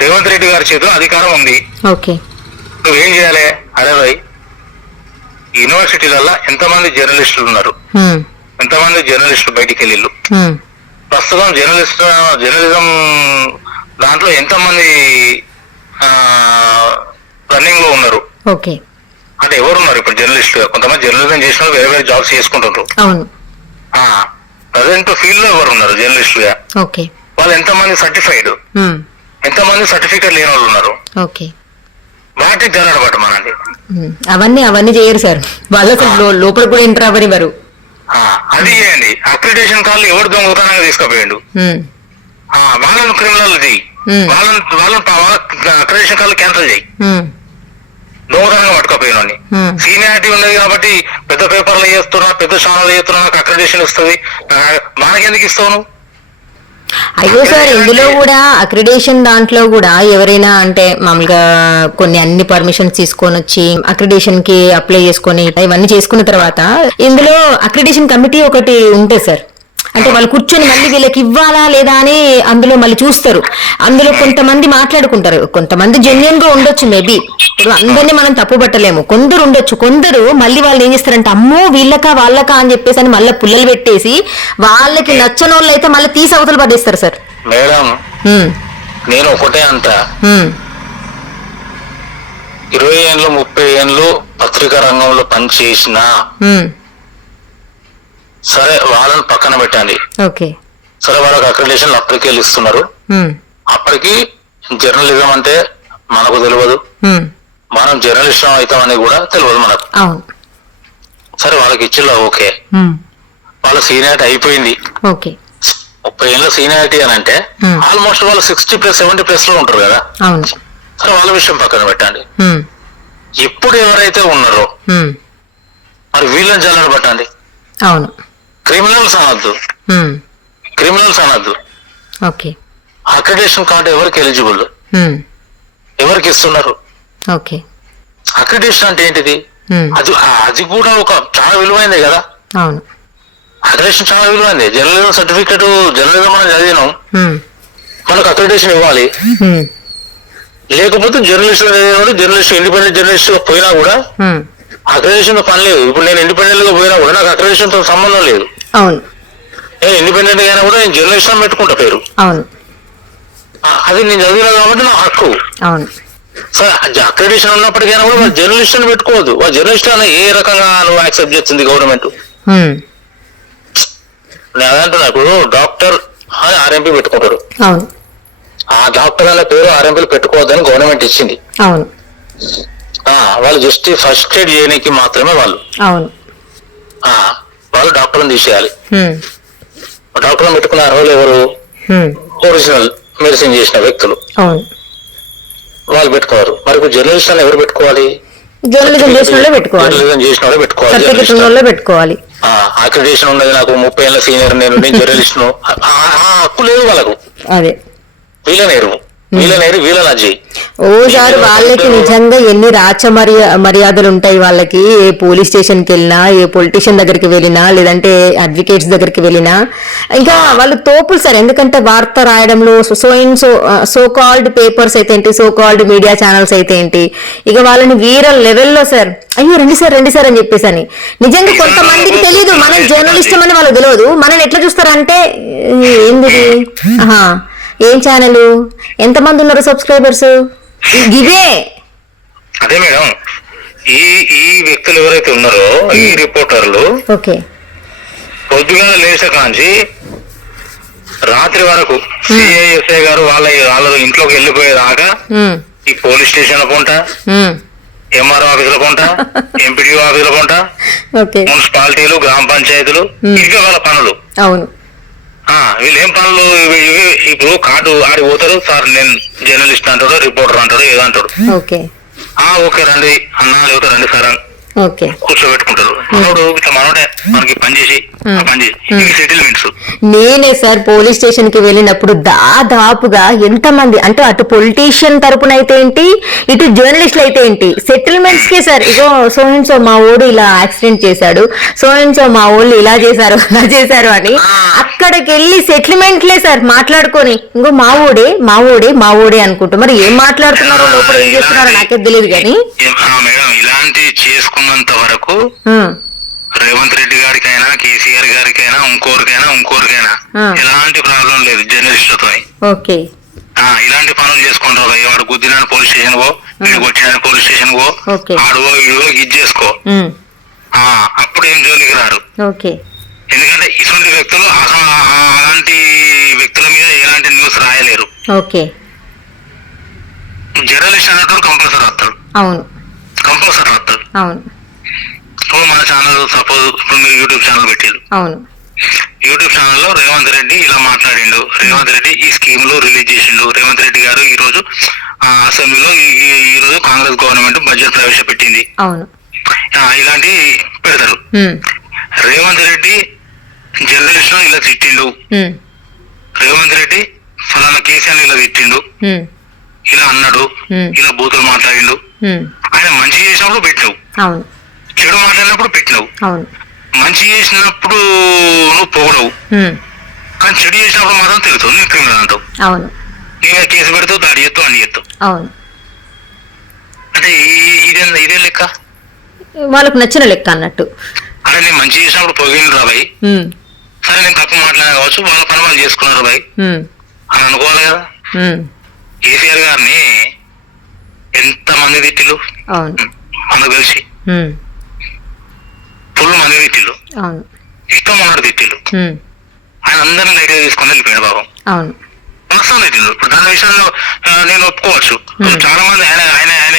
రేవంత్ రెడ్డి గారి చేతిలో అధికారం ఉంది. నువ్వేం చేయాలి? అరే భాయ్, యూనివర్సిటీలలో ఎంతమంది జర్నలిస్టులు ఉన్నారు, ఎంతమంది జర్నలిస్టులు బయటికి వెళ్ళిళ్ళు, ప్రస్తుతం జర్నలిజం దాంట్లో ఎంతమంది రన్నింగ్ లో ఉన్నారు అంటే ఎవరున్నారు? ఇప్పుడు జర్నలిస్ట్ కొంతమంది జర్నలిజం చేసిన వేరే జాబ్స్ చేసుకుంటారు. ప్రజెంట్ ఫీల్డ్ లో ఎవరు ఉన్నారు జర్నలిస్టులుగా? వాళ్ళు ఎంతమంది సర్టిఫైడ్, ఎంతమంది సర్టిఫికేట్ లేని వాళ్ళు ఉన్నారు? వాటికి జరగడం పట్టమనండి. అవన్నీ చేయరు సార్. వాళ్ళ లోపల కూడా ఎంటర్ అవ్వనివ్వరు. అది చేయండి. అక్రిడేషన్ కార్డులు ఎవరు దొంగతనంగా తీసుకుపోయిండు, వాళ్ళను క్రిమినల్ చేయి, వాళ్ళని అక్రిడేషన్ కార్డులు క్యాన్సిల్ చేయి. దొంగతనంగా పట్టుకపోయిన సీనియారిటీ ఉన్నది కాబట్టి పెద్ద పేపర్లు చేస్తున్నా, పెద్ద ఛానల్ చేస్తున్నా, నాకు అక్రిడేషన్ ఇస్తుంది, మనకెందుకు ఇస్తావు నువ్వు? అయ్యో సార్, ఇందులో కూడా అక్రిడేషన్ దాంట్లో కూడా ఎవరైనా అంటే మామూలుగా కొన్ని అన్ని పర్మిషన్స్ తీసుకొని వచ్చి అక్రిడేషన్ కి అప్లై చేసుకొని ఇవన్నీ చేసుకున్న తర్వాత ఇందులో అక్రిడేషన్ కమిటీ ఒకటి ఉంటుంది సార్. అంటే వాళ్ళు కూర్చొని మళ్ళీ వీళ్ళకి ఇవ్వాలా లేదా అని అందులో మళ్ళీ చూస్తారు. అందులో కొంతమంది మాట్లాడుకుంటారు, కొంతమంది జెన్యున్ గా ఉండొచ్చు మేబీ. ఇప్పుడు అందరినీ మనం తప్పు పట్టలేము, కొందరు ఉండొచ్చు. కొందరు మళ్ళీ వాళ్ళు ఏం చేస్తారంటే అమ్మో వీళ్ళకా వాళ్ళకా అని చెప్పేసి అని మళ్ళీ పుల్లలు పెట్టేసి వాళ్ళకి నచ్చని వాళ్ళు అయితే మళ్ళీ తీసి అవతలు పడేస్తారు సార్. మేడం నేను ఒకటే అంట, 20 ఏళ్ళు 30 ఏళ్ళు పత్రికా రంగంలో పనిచేసిన సరే వాళ్ళని పక్కన పెట్టండి. సరే వాళ్ళకి అక్రిడేషన్ అప్పటికెళ్ళి ఇస్తున్నారు. అప్పటికి జర్నలిజం అంటే మనకు తెలియదు, మనం జర్నలిస్ట్ అవుతామని కూడా తెలియదు మనకు. సరే వాళ్ళకి ఇచ్చిలో ఓకే, వాళ్ళ సీనియారిటీ అయిపోయింది. 30 ఏళ్ళ సీనియారిటీ అని అంటే ఆల్మోస్ట్ వాళ్ళు 60+ 70+ లో ఉంటారు కదా. సరే వాళ్ళ విషయం పక్కన పెట్టండి. ఇప్పుడు ఎవరైతే ఉన్నారో మరి వీళ్ళని జల్లడ పట్టండి. క్రిమినల్స్ అనొద్దు, క్రిమినల్స్ అనొద్దు. అక్రిడేషన్ కార్డు ఎవరికి ఎలిజిబుల్, ఎవరికి ఇస్తున్నారు? అక్రిడేషన్ అంటే ఏంటిది? అది కూడా ఒక చాలా విలువైందే కదా. అక్రిడేషన్ చాలా విలువైంది. జర్నలిజం సర్టిఫికెట్, జర్నలిజం మనం చదివినాం, మనకు అక్రిడేషన్ ఇవ్వాలి. లేకపోతే జర్నలిస్ట్ ఇండిపెండెంట్ జర్నలిస్ట్ పోయినా కూడా అక్రిడేషన్ తో పని లేదు. ఇప్పుడు నేను ఇండిపెండెంట్ గా పోయినా కూడా నాకు అక్రిడేషన్ తో సంబంధం లేదు. నేను ఇండిపెండెంట్ గా కూడా నేను జర్నలిస్ట్ అని పెట్టుకుంటా పేరు. అది నేను చదివినా కాబట్టి నా హక్కు. సరే అక్రిడేషన్ ఉన్నప్పటికైనా కూడా జర్నలిస్ట్ అని పెట్టుకోవద్దు. జర్నలిస్ట్ అని ఏ రకంగా నువ్వు యాక్సెప్ట్ చేస్తుంది గవర్నమెంట్? నేను అదంటున్నా, ఇప్పుడు డాక్టర్ అని ఆర్ఎంపీ పెట్టుకుంటారు, ఆ డాక్టర్ అనే పేరు ఆర్ఎంపీలు పెట్టుకోవద్దని గవర్నమెంట్ ఇచ్చింది. వాళ్ళు జస్ట్ ఫస్ట్ ఎయిడ్ చేయడానికి మాత్రమే వాళ్ళు డాక్టర్ని తీసేయాలి. డాక్టర్ పెట్టుకున్న అర్హులు ఎవరు? ఒరిజినల్ మెడిసిన్ చేసిన వ్యక్తులు వాళ్ళు పెట్టుకోవాలి. మరి ఇప్పుడు జర్నలిస్ట్ అని ఎవరు పెట్టుకోవాలి? జర్నలిజం చేసిన వాళ్ళే పెట్టుకోవాలి. అక్రిడేషన్ ఉన్నది, నాకు 30 ఏళ్ళ సీనియర్, నేను జర్నలిస్ట్ ను, హక్కు లేదు వాళ్ళకు. వీళ్ళనేరు వీళ్ళని అజ్జయ్. సార్ వాళ్ళకి నిజంగా ఎన్ని రాచ మర్యాదలు ఉంటాయి వాళ్ళకి. ఏ పోలీస్ స్టేషన్ కి వెళ్ళినా, ఏ పొలిటీషియన్ దగ్గరికి వెళ్ళినా, లేదంటే అడ్వకేట్స్ దగ్గరికి వెళ్ళినా ఇంకా వాళ్ళు తోపులు సార్. ఎందుకంటే వార్త రాయడంలో సో కాల్డ్ పేపర్స్ అయితే ఏంటి, సో కాల్డ్ మీడియా ఛానల్స్ అయితే ఏంటి, ఇక వాళ్ళని వీర లెవెల్లో సార్ అయ్యో రండి సార్ అని చెప్పేసి అని. నిజంగా కొంతమందికి తెలియదు మనం జర్నలిస్ట్ అని వాళ్ళకి తెలియదు. మనల్ని ఎట్లా చూస్తారంటే ఏంది ఏం ఛానల్, ఎంతమంది ఉన్నారు సబ్స్క్రైబర్స్, ఇదే. అదే మేడం, ఈ వ్యక్తులు ఎవరైతే ఉన్నారో ఈ రిపోర్టర్లు పొద్దుగా లేచే కాంచి రాత్రి వరకు సిఐఎస్ఐ గారు వాళ్ళ ఇంట్లోకి వెళ్ళిపోయేదాకా ఈ పోలీస్ స్టేషన్ల పొంట, ఎంఆర్ఓ ఆఫీసుల పొంట, ఎంపీడీఓ ఆఫీసుల పొంట, మున్సిపాలిటీలు, గ్రామ పంచాయతీలు, ఇంకా వాళ్ళ పనులు. వీళ్ళు ఏం పనులు? ఇప్పుడు కార్డు ఆడి పోతారు, సార్ నేను జర్నలిస్ట్ అంటాడు, రిపోర్టర్ అంటాడు, ఏదో అంటాడు. ఓకే రండి అన్నా, లేకపోతే రండి సార్ అని కూర్చోబెట్టుకుంటారు. మనోడే మనకి పనిచేసి సెటిల్మెంట్స్. నేనే సార్ పోలీస్ స్టేషన్ కి వెళ్ళినప్పుడు దాదాపుగా ఎంతమంది అంటే అటు పొలిటీషియన్ తరపున అయితే ఏంటి, ఇటు జర్నలిస్టులు అయితే ఏంటి, సెటిల్మెంట్స్ కే సార్. ఇగో సో మా ఓడు ఇలా యాక్సిడెంట్ చేశాడు, సో మా ఓళ్ళు ఇలా చేశారు అలా చేశారు అని అక్కడికి వెళ్ళి సెటిల్మెంట్లే సార్ మాట్లాడుకొని, ఇంకో మా ఓడే అనుకుంటూ మరి ఏం మాట్లాడుతున్నారో లోపల ఏం చేస్తున్నారో నాకే తెలియదు. కానీ ఇలాంటి చేసుకున్నంత వరకు రేవంత్ రెడ్డి గారికైనా, కేసీఆర్ గారికైనా, ఇంకోరికైనా ఎలాంటి ప్రాబ్లం లేదు జర్నలిస్టులతో. ఇలాంటి పనులు చేసుకుంటారు. వాడు గుద్దినాడు పోలీస్ స్టేషన్ కో, వీడు కొట్టినాడు పోలీస్ స్టేషన్ కో, ఆడుగో వీడుగో ఇది చేసుకో, అప్పుడు ఏం జోలికి రారు. ఎందుకంటే ఇటువంటి వ్యక్తులు అలాంటి వ్యక్తుల మీద ఎలాంటి న్యూస్ రాయలేరు. జర్నలిస్ట్ అన్నట్టు కంపల్సరీ రాస్తాడు. ఇప్పుడు మన ఛానల్ సపోజ్ ఇప్పుడు మీరు యూట్యూబ్ ఛానల్ పెట్టారు, అవును యూట్యూబ్ ఛానల్లో రేవంత్ రెడ్డి ఇలా మాట్లాడిండు, రేవంత్ రెడ్డి ఈ స్కీమ్ లో రిలీజ్ చేసిండు, రేవంత్ రెడ్డి గారు ఈ రోజు అసెంబ్లీలో ఈ రోజు కాంగ్రెస్ గవర్నమెంట్ బడ్జెట్ ప్రవేశపెట్టింది, అవును ఇలాంటి పెడతారు. రేవంత్ రెడ్డి జర్నలిస్ట్ ఇలా తిట్టిండు, రేవంత్ రెడ్డి ఫలానా కేసీఆర్ ఇలా తిట్టిండు, ఇలా అన్నాడు, ఇలా బూతులు మాట్లాడిండు, ఆయన మంచి చేసినప్పుడు పెట్టినావు, చెడు మాట్లాడినప్పుడు పెట్టినావు, మంచి చేసినప్పుడు నువ్వు పొగడవు, కానీ చెడు చేసినప్పుడు మాత్రం తెలుస్తావు నువ్వు క్రిమినల్ అంటావు, నేను కేసు పెడతావు, దాడి చేస్తావు, అన్ని చేస్తావు. అంటే ఇదే లెక్క, వాళ్ళకు నచ్చిన లెక్క అన్నట్టు. అరే నేను మంచి చేసినప్పుడు పొగిన రాబాయి, సరే నేను తప్పు మాట్లాడినా కావచ్చు, వాళ్ళ పని వాళ్ళు చేసుకున్నారు బాయ్ అని అనుకోవాలి కదా. కేసీఆర్ గారిని ఎంత మంది తిట్టిలు మనకు తెలిసి, ఫుల్ మంది తిట్టిలు, ఇష్టం ఉన్నాడు తిట్టిలు, ఆయన అందరిని లైట్ తీసుకొని వెళ్ళిపోయాడు బాబు, నష్టం తిట్టిండు. ఇప్పుడు దాని విషయంలో నేను ఒప్పుకోవచ్చు, చాలా మంది ఆయన ఆయన ఆయన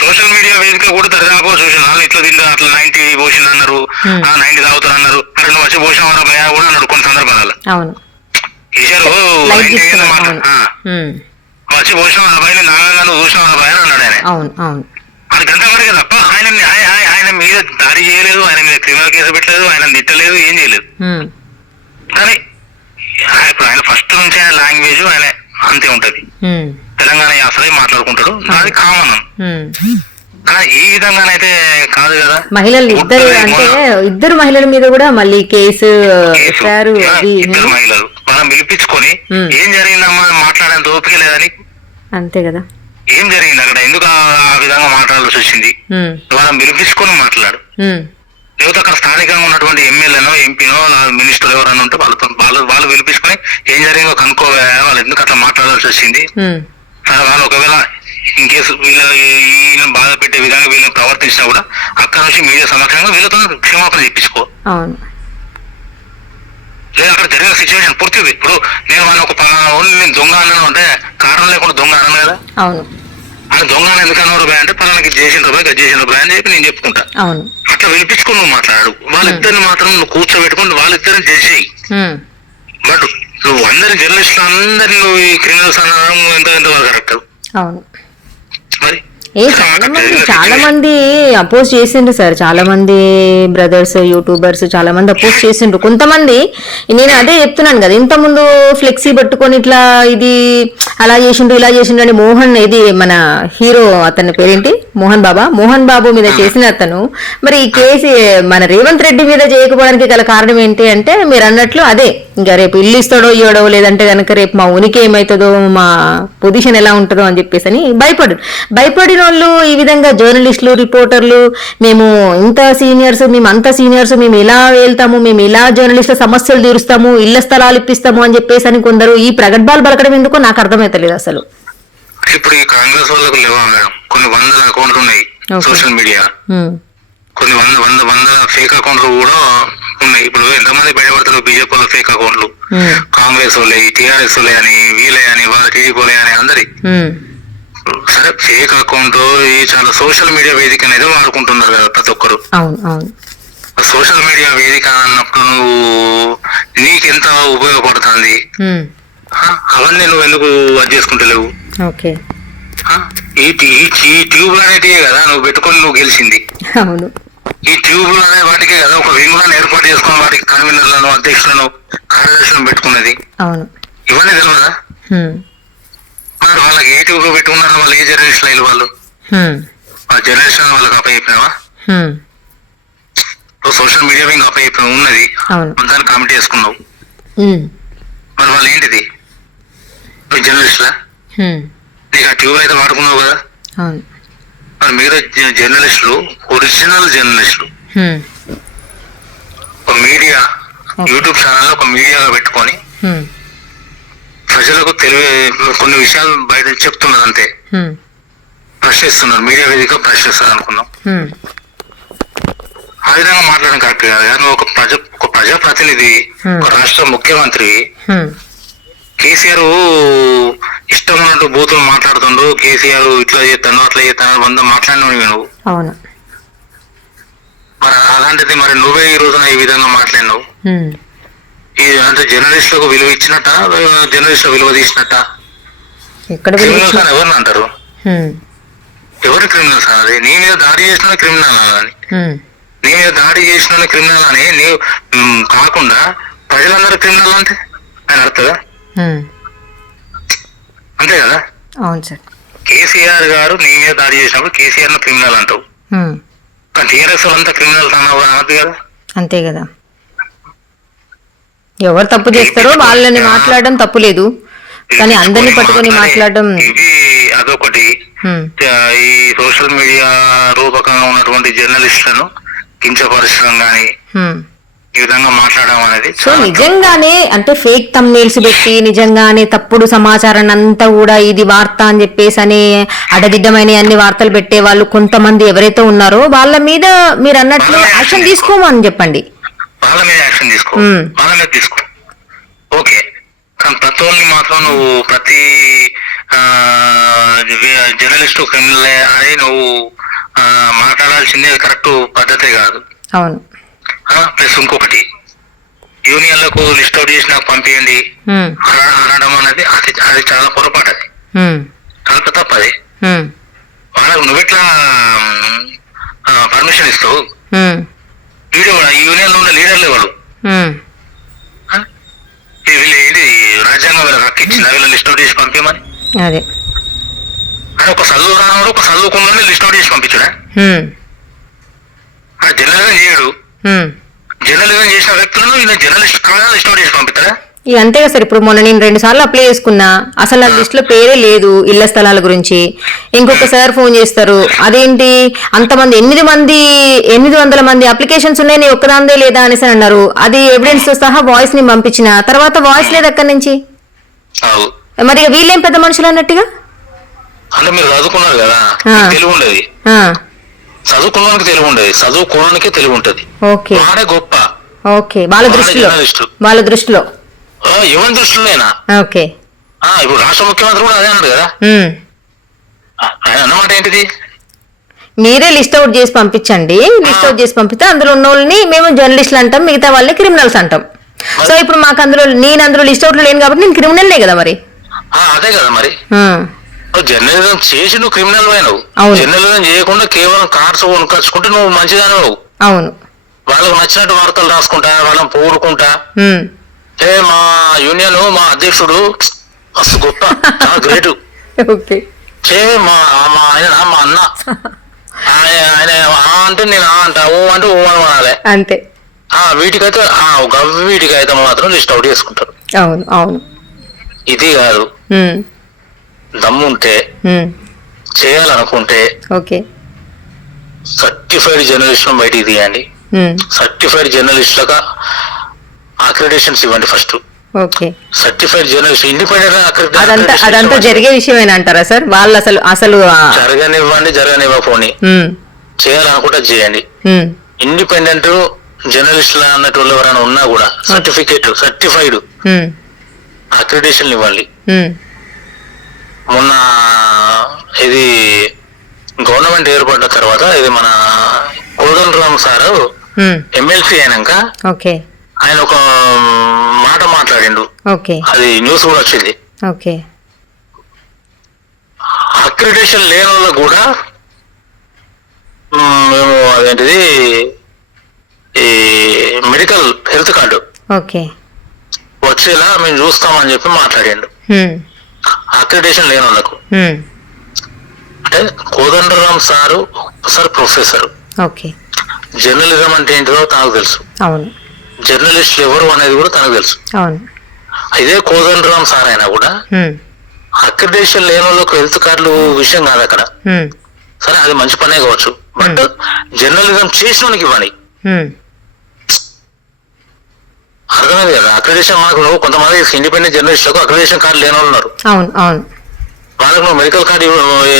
సోషల్ మీడియా వేదిక కూడా దరిదాపు సోషల్ వాళ్ళు ఇట్లా తింటా అట్లా 90 పోసింది అన్నారు, 90 తాగుతారు అన్నారు, అరే నువ్వు వచ్చి పోసిన భయ కూడా అన్నాడు కొన్ని సందర్భాలలో. కేసీఆర్ వచ్చి పోసిన భయ నాగంగా నువ్వు చూసిన భయ అని అన్నాడు ఆయన. అది గంట వరకే తప్ప ఆయన మీద దాడి చేయలేదు, ఆయన మీద క్రిమినల్ కేసు పెట్టలేదు, ఆయన తిట్టలేదు, ఏం చేయలేదు. కానీ ఇప్పుడు ఆయన ఫస్ట్ నుంచి ఆయన లాంగ్వేజ్ ఆయన అంతే ఉంటది, తెలంగాణ యాసలో మాట్లాడుకుంటాడు, అది కామన్. కానీ ఈ విధంగానైతే కాదు కదా. మహిళలు ఇద్దరు మహిళల మీద కూడా మళ్ళీ కేసు ఇద్దరు మహిళలు మనం పిలిపించుకొని ఏం జరిగిందమ్మా మాట్లాడేంత ఓపిక లేదని, అంతే కదా, ఏం జరిగింది అక్కడ, ఎందుకు ఆ విధంగా మాట్లాడాల్సి వచ్చింది, మనం పిలిపించుకొని మాట్లాడు. లేకపోతే అక్కడ స్థానికంగా ఉన్నటువంటి ఎమ్మెల్యేనో ఎంపీనో మినిస్టర్ ఎవరైనా ఉంటే వాళ్ళు పిలిపించుకొని ఏం జరిగిందో కనుక్కోవా, వాళ్ళు ఎందుకు అట్లా మాట్లాడాల్సి వచ్చింది, సరే వాళ్ళు ఒకవేళ ఇన్ కేసు వీళ్ళని బాధ పెట్టే విధంగా వీళ్ళని ప్రవర్తించినా కూడా అక్కడ నుంచి మీడియా సమక్షంగా వీళ్ళతో క్షమాపణ చెప్పించుకో. లేదా అక్కడ జరిగిన సిచ్యువేషన్ పూర్తిది, ఇప్పుడు నేను వాళ్ళ ఒక నేను దొంగ అన్నాను అంటే కారణం లేకుండా దొంగ అన్నాను కదా, ఆయన దొంగ అని ఎందుకు అన్నారు బాయ్ అంటే పలానాకి చేసిన బాయ్ గది చేసిన బాయ్ అని చెప్పి నేను చెప్పుకుంటా. అట్లా వినిపించుకుని నువ్వు మాట్లాడు, వాళ్ళిద్దరిని మాత్రం నువ్వు కూర్చోబెట్టుకుని వాళ్ళిద్దరిని జడ్జ్ చేయి. బట్ నువ్వు అందరి జర్నలిస్టులు అందరిని నువ్వు ఈ క్రిమినల్స్ అనడం ఎంత కరెక్ట్ మరి. చాలా మంది అపోజ్ చేసిండ్రు సార్, చాలా మంది బ్రదర్స్ యూట్యూబర్స్ చాలా మంది అపోజ్ చేసిండ్రు. కొంతమంది నేను అదే చెప్తున్నాను కదా, ఇంత ముందు ఫ్లెక్సీ పట్టుకొని ఇట్లా ఇది అలా చేసిండ్రు ఇలా చేసిండ్రు అని మోహన్, ఇది మన హీరో అతని పేరేంటి మోహన్ బాబు మీద చేసిన అతను మరి ఈ కేసు మన రేవంత్ రెడ్డి మీద చేయకపోవడానికి గల కారణం ఏంటి అంటే మీరు అన్నట్లు అదే, ఇంకా రేపు ఇల్లు ఇస్తాడో ఇవ్వడో లేదంటే కనుక రేపు మా ఉనికి ఏమవుతుందో మా పొజిషన్ ఎలా ఉంటుందో అని చెప్పేసి అని భయపడిన వాళ్ళు ఈ విధంగా జర్నలిస్టులు రిపోర్టర్లు మేము ఇంత సీనియర్స్ మేము అంత సీనియర్స్ మేము ఇలా వెళ్తాము మేము ఇలా జర్నలిస్టుల సమస్యలు తీరుస్తాము ఇళ్ల స్థలాలు ఇప్పిస్తాము అని చెప్పేసి అని కొందరు ఈ ప్రగడ్భాలు పలకడం ఎందుకో నాకు అర్థమైతలేదు అసలు. ఇప్పుడు ఈ కాంగ్రెస్ వాళ్ళకు లేవా మేడం కొన్ని వందల అకౌంట్లు ఉన్నాయి సోషల్ మీడియా, కొన్ని వందల ఫేక్ అకౌంట్లు కూడా ఉన్నాయి. ఇప్పుడు ఎంతమంది బయటపడతారు బీజేపీ వాళ్ళ ఫేక్ అకౌంట్లు, కాంగ్రెస్ వాళ్ళే టీఆర్ఎస్ వాళ్ళే అని వీలే అని వాళ్ళ టీడీపీ వాళ్ళే అని అందరి. సరే ఫేక్ అకౌంట్ చాలా సోషల్ మీడియా వేదిక అనేది వాడుకుంటున్నారు కదా ప్రతి ఒక్కరు. సోషల్ మీడియా వేదిక అన్నప్పుడు నువ్వు నీకెంత ఉపయోగపడుతుంది అవన్నీ నువ్వు ఎందుకు అది చేసుకుంటలేవు? ఈ ట్యూబ్ అనేటివే కదా నువ్వు పెట్టుకొని నువ్వు గెలిచింది. ఈ ట్యూబ్ అనే వాటికే కదా ఒక వింగులను ఏర్పాటు చేసుకుని వాటికి కన్వీనర్లను అధ్యక్షులను కార్యదర్శులను పెట్టుకున్నది. ఇవన్నీ తెలియదా? మరి వాళ్ళకి ఏ ట్యూబ్ లో పెట్టుకున్నారా? వాళ్ళు ఏ జనరేషన్ అయ్యి వాళ్ళు ఆ జనరేషన్ వాళ్ళకి అప్పయిపోయినావా? సోషల్ మీడియా ఇంకా అప్పయిపోయి ఉన్నది దాన్ని కమిటీ చేసుకున్నావు. మరి వాళ్ళు ఏంటిది జర్నలిస్టులా? నీకు ఆ ట్యూబ్ అయితే వాడుకున్నావు కదా. మరి మీరు జర్నలిస్టులు ఒరిజినల్ జర్నలిస్టులు ఒక మీడియా యూట్యూబ్ ఛానల్ ఒక మీడియాగా పెట్టుకొని ప్రజలకు కొన్ని విషయాలు బయట చెప్తున్నారు అంతే, ప్రశ్నిస్తున్నారు. మీడియా వేదిక ప్రశ్నిస్తారు అనుకున్నాం. ఆ విధంగా మాట్లాడడం కరెక్ట్ కాదు. నువ్వు ఒక ప్రజాప్రతినిధి, ఒక రాష్ట్ర ముఖ్యమంత్రి. కేసీఆర్ ఇష్టం ఉన్నట్టు బూతులు మాట్లాడుతుండు, కేసీఆర్ ఇట్లా చేస్తాను అట్లా చేస్తాను 100 మాట్లాడినావు నువ్వు. మరి అలాంటిది మరి నువ్వే ఈ రోజున ఈ విధంగా మాట్లాడినావు. ఉమ్. ఈ అంటే జర్నలిస్టులకు విలువ ఇచ్చినట్ట, జర్నలిస్టుల విలువ తీసినట్ట? ఎక్కడ క్రిమినల్స్ అని ఎవరిని అంటారు? ఉమ్. ఎవరు క్రిమినల్స్ అన్నది? నీ మీద దాడి చేసిన క్రిమినల్ అని, ఉమ్. నీ మీద దాడి చేసిన క్రిమినల్ అని నీవు కాకుండా ప్రజలందరూ క్రిమినల్ అంటే ఆయన అర్థదా? ఉమ్. అంతే కదా. అవును సార్. కేసీఆర్ గారు నీ మీద దాడి చేసినప్పుడు కేసీఆర్ ను క్రిమినల్ అంటావు, ఉమ్. కానీ టీఆర్ఎస్ అంతా క్రిమినల్స్ అన్నావు అనద్దు కదా. అంతే కదా. ఎవరు తప్పు చేస్తారో వాళ్ళని మాట్లాడడం తప్పు లేదు, కానీ అందరినీ పట్టుకొని మాట్లాడడం ఇది అదొకటి. ఈ సోషల్ మీడియా రూపకంగా ఉన్నటువంటి జర్నలిస్టులను కించపరచడం కానీ ఈ విధంగా మాట్లాడడం అనేది సో నిజంగానే అంటే ఫేక్ థంబ్నెయిల్స్ పెట్టి నిజంగానే తప్పుడు సమాచారాన్ని అంతా కూడా ఇది వార్త అని చెప్పేసి అని అడదిడ్డమైన అన్ని వార్తలు పెట్టే వాళ్ళు కొంతమంది ఎవరైతే ఉన్నారో వాళ్ళ మీద మీరు అన్నట్లు యాక్షన్ తీసుకోమని చెప్పండి. వాళ్ళ మీద యాక్షన్ తీసుకో, వాళ్ళ మీద తీసుకో, ఓకే. కానీ ప్రతి ఒక్కరిని మాత్రం నువ్వు ప్రతి జర్నలిస్టు క్రిమినల్ అని నువ్వు మాట్లాడాల్సిందే కరెక్ట్ పద్ధతే కాదు. అవును. ప్లస్ ఇంకొకటి, యూనియన్లకు లిస్ట్ అవుట్ చేసి నాకు పంపించండి అనడం అనేది అది చాలా పొరపాటు, అది చాలా తప్పది. వాళ్ళకు నువ్వెట్లా పర్మిషన్ ఇస్తావు? వీడియో ఈ యూనియన్ లో ఉన్న లీడర్లు ఎవరు? వీళ్ళు ఏంటి రాజ్యాంగం వీళ్ళకి హక్కు ఇచ్చిందా వీళ్ళ లిస్ట్ అవుట్ చేసి పంపించమని? అదే ఒక చదువు రానోడు ఒక చదువుకున్న లిస్ట్ అవుట్ చేసి పంపించడా? జర్నలిజం చేయడు, జర్నలిజం చేసిన వ్యక్తులను ఈయన జర్నలిస్ట్ కాదా లిస్ట్ అవుట్ చేసి పంపిస్తారా? ఇక అంతే కదా సార్. ఇప్పుడు మొన్న నేను 2 సార్లు అప్లై చేసుకున్నా, అసలు నా లిస్ట్ లో పేరే లేదు ఇళ్ల స్థలాల గురించి. ఇంకొక సార్ ఫోన్ చేస్తారు, అదేంటి అంతమంది 800 మంది అప్లికేషన్స్ ఉన్నాయి, నీ ఒక్కదాందే లేదా అనేసి అన్నారు. అది ఎవిడెన్స్ తో సహా వాయిస్ ని పంపించిన తర్వాత వాయిస్ లేదు అక్కడి నుంచి. మరి వీళ్ళేం పెద్ద మనుషులు అన్నట్టుగా. అంటే మీరు చదువుకున్నారు కదా, తెలుగు ఉండేది, చదువుకున్నానికి తెలుగు ఉండేది, చదువుకోవడానికే తెలుగు ఉంటది. ఓకే, వాడే గొప్ప. ఓకే, వాళ్ళ దృష్టిలో ఎవరి దృష్టిలోనైనా. ఓకే, ఇప్పుడు రాష్ట్ర ముఖ్యమంత్రి కూడా అదే అన్నాడు కదా. ఆయన అన్నమాట ఏంటిది? మీరే లిస్ట్ అవుట్ చేసి పంపించండి, లిస్ట్ అవుట్ చేసి పంపిస్తే అందులో ఉన్న వాళ్ళని మేము జర్నలిస్టులు అంటాం, మిగతా వాళ్ళని క్రిమినల్స్ అంటాం. సో ఇప్పుడు మాకు నేను అందులో లిస్ట్ అవుట్ లో లేను కాబట్టి నేను క్రిమినల్నే కదా మరి. అదే కదా మరి. జర్నలిజం చేసి నువ్వు క్రిమినల్ అయినావు, జర్నలిజం చేయకుండా కేవలం కార్డ్స్ కొనుకొచ్చుకుంటే నువ్వు మంచిదాని. అవును, వాళ్ళకు నచ్చినట్టు వార్తలు రాసుకుంటా, వాళ్ళని పోరుకుంటా, మా యూనియన్ మా అధ్యక్షుడు మస్తు గొప్ప, చాలా గ్రేట్, మా అన్న ఆయన అంటే నేను అంటే ఓ అంటే ఓ అని అనాలి అంతే. వీటికైతే వీటికైతే మాత్రం లిస్ట్ అవుట్ చేసుకుంటారు. అవును అవును, ఇది కాదు. దమ్ముంటే చేయాలనుకుంటే సర్టిఫైడ్ జర్నలిస్ట్ బయటికి తీయండి. సర్టిఫైడ్ జర్నలిస్టులుగా అక్రిడేషన్స్ ఇవ్వండి ఫస్ట్. సర్టిఫైడ్ జర్నలిస్ట్ ఇండిపెండెంట్ అదంతా జరిగే విషయమేనా అంటారా సార్? వాళ్ళు అసలు జరగనివ్వండి, జరగనివ్వకపోని చేయాలనుకుంటే చేయండి. ఇండిపెండెంట్ జర్నలిస్టులు అన్నట్టు వాళ్ళు ఎవరైనా ఉన్నా కూడా సర్టిఫైడ్ అక్రిడేషన్ ఇవ్వండి. మొన్న ఇది గవర్నమెంట్ ఏర్పడిన తర్వాత ఇది మన కోదండరామ్ సారు ఎమ్మెల్సీ అయినాక ఆయన ఒక మాట మాట్లాడిండు, అది న్యూస్ కూడా వచ్చింది. అక్రిడేషన్ లేని వాళ్ళకు కూడా మేము అదేంటిది ఈ మెడికల్ హెల్త్ కార్డు వచ్చేలా మేము చూస్తామని చెప్పి మాట్లాడిండు. అక్రిడేషన్ లేని వాళ్ళకు అంటే కోదండరామ్ సారు ప్రొఫెసర్, జర్నలిజం అంటే ఏంటిదో తనకు తెలుసు, జర్నలిస్టులు ఎవరు అనేది కూడా తనకు తెలుసు. ఇదే కోదండరామ్ సార్ అయినా కూడా అక్రిడేషన్ లేని వాళ్ళకు హెల్త్ కార్డులు విషయం కాదు అక్కడ. సరే అది మంచి పనే కావచ్చు, బట్ జర్నలిజం చేసిన వాళ్ళకి ఇవ్వాలి. అర్థమైంది కదా. అక్రిడేషన్ మనకు నువ్వు కొంతమంది ఇండిపెండెంట్ జర్నలిస్టులకు అక్రిడేషన్ కార్డు లేని వాళ్ళు ఉన్నారు, వాళ్ళకు నువ్వు మెడికల్ కార్డు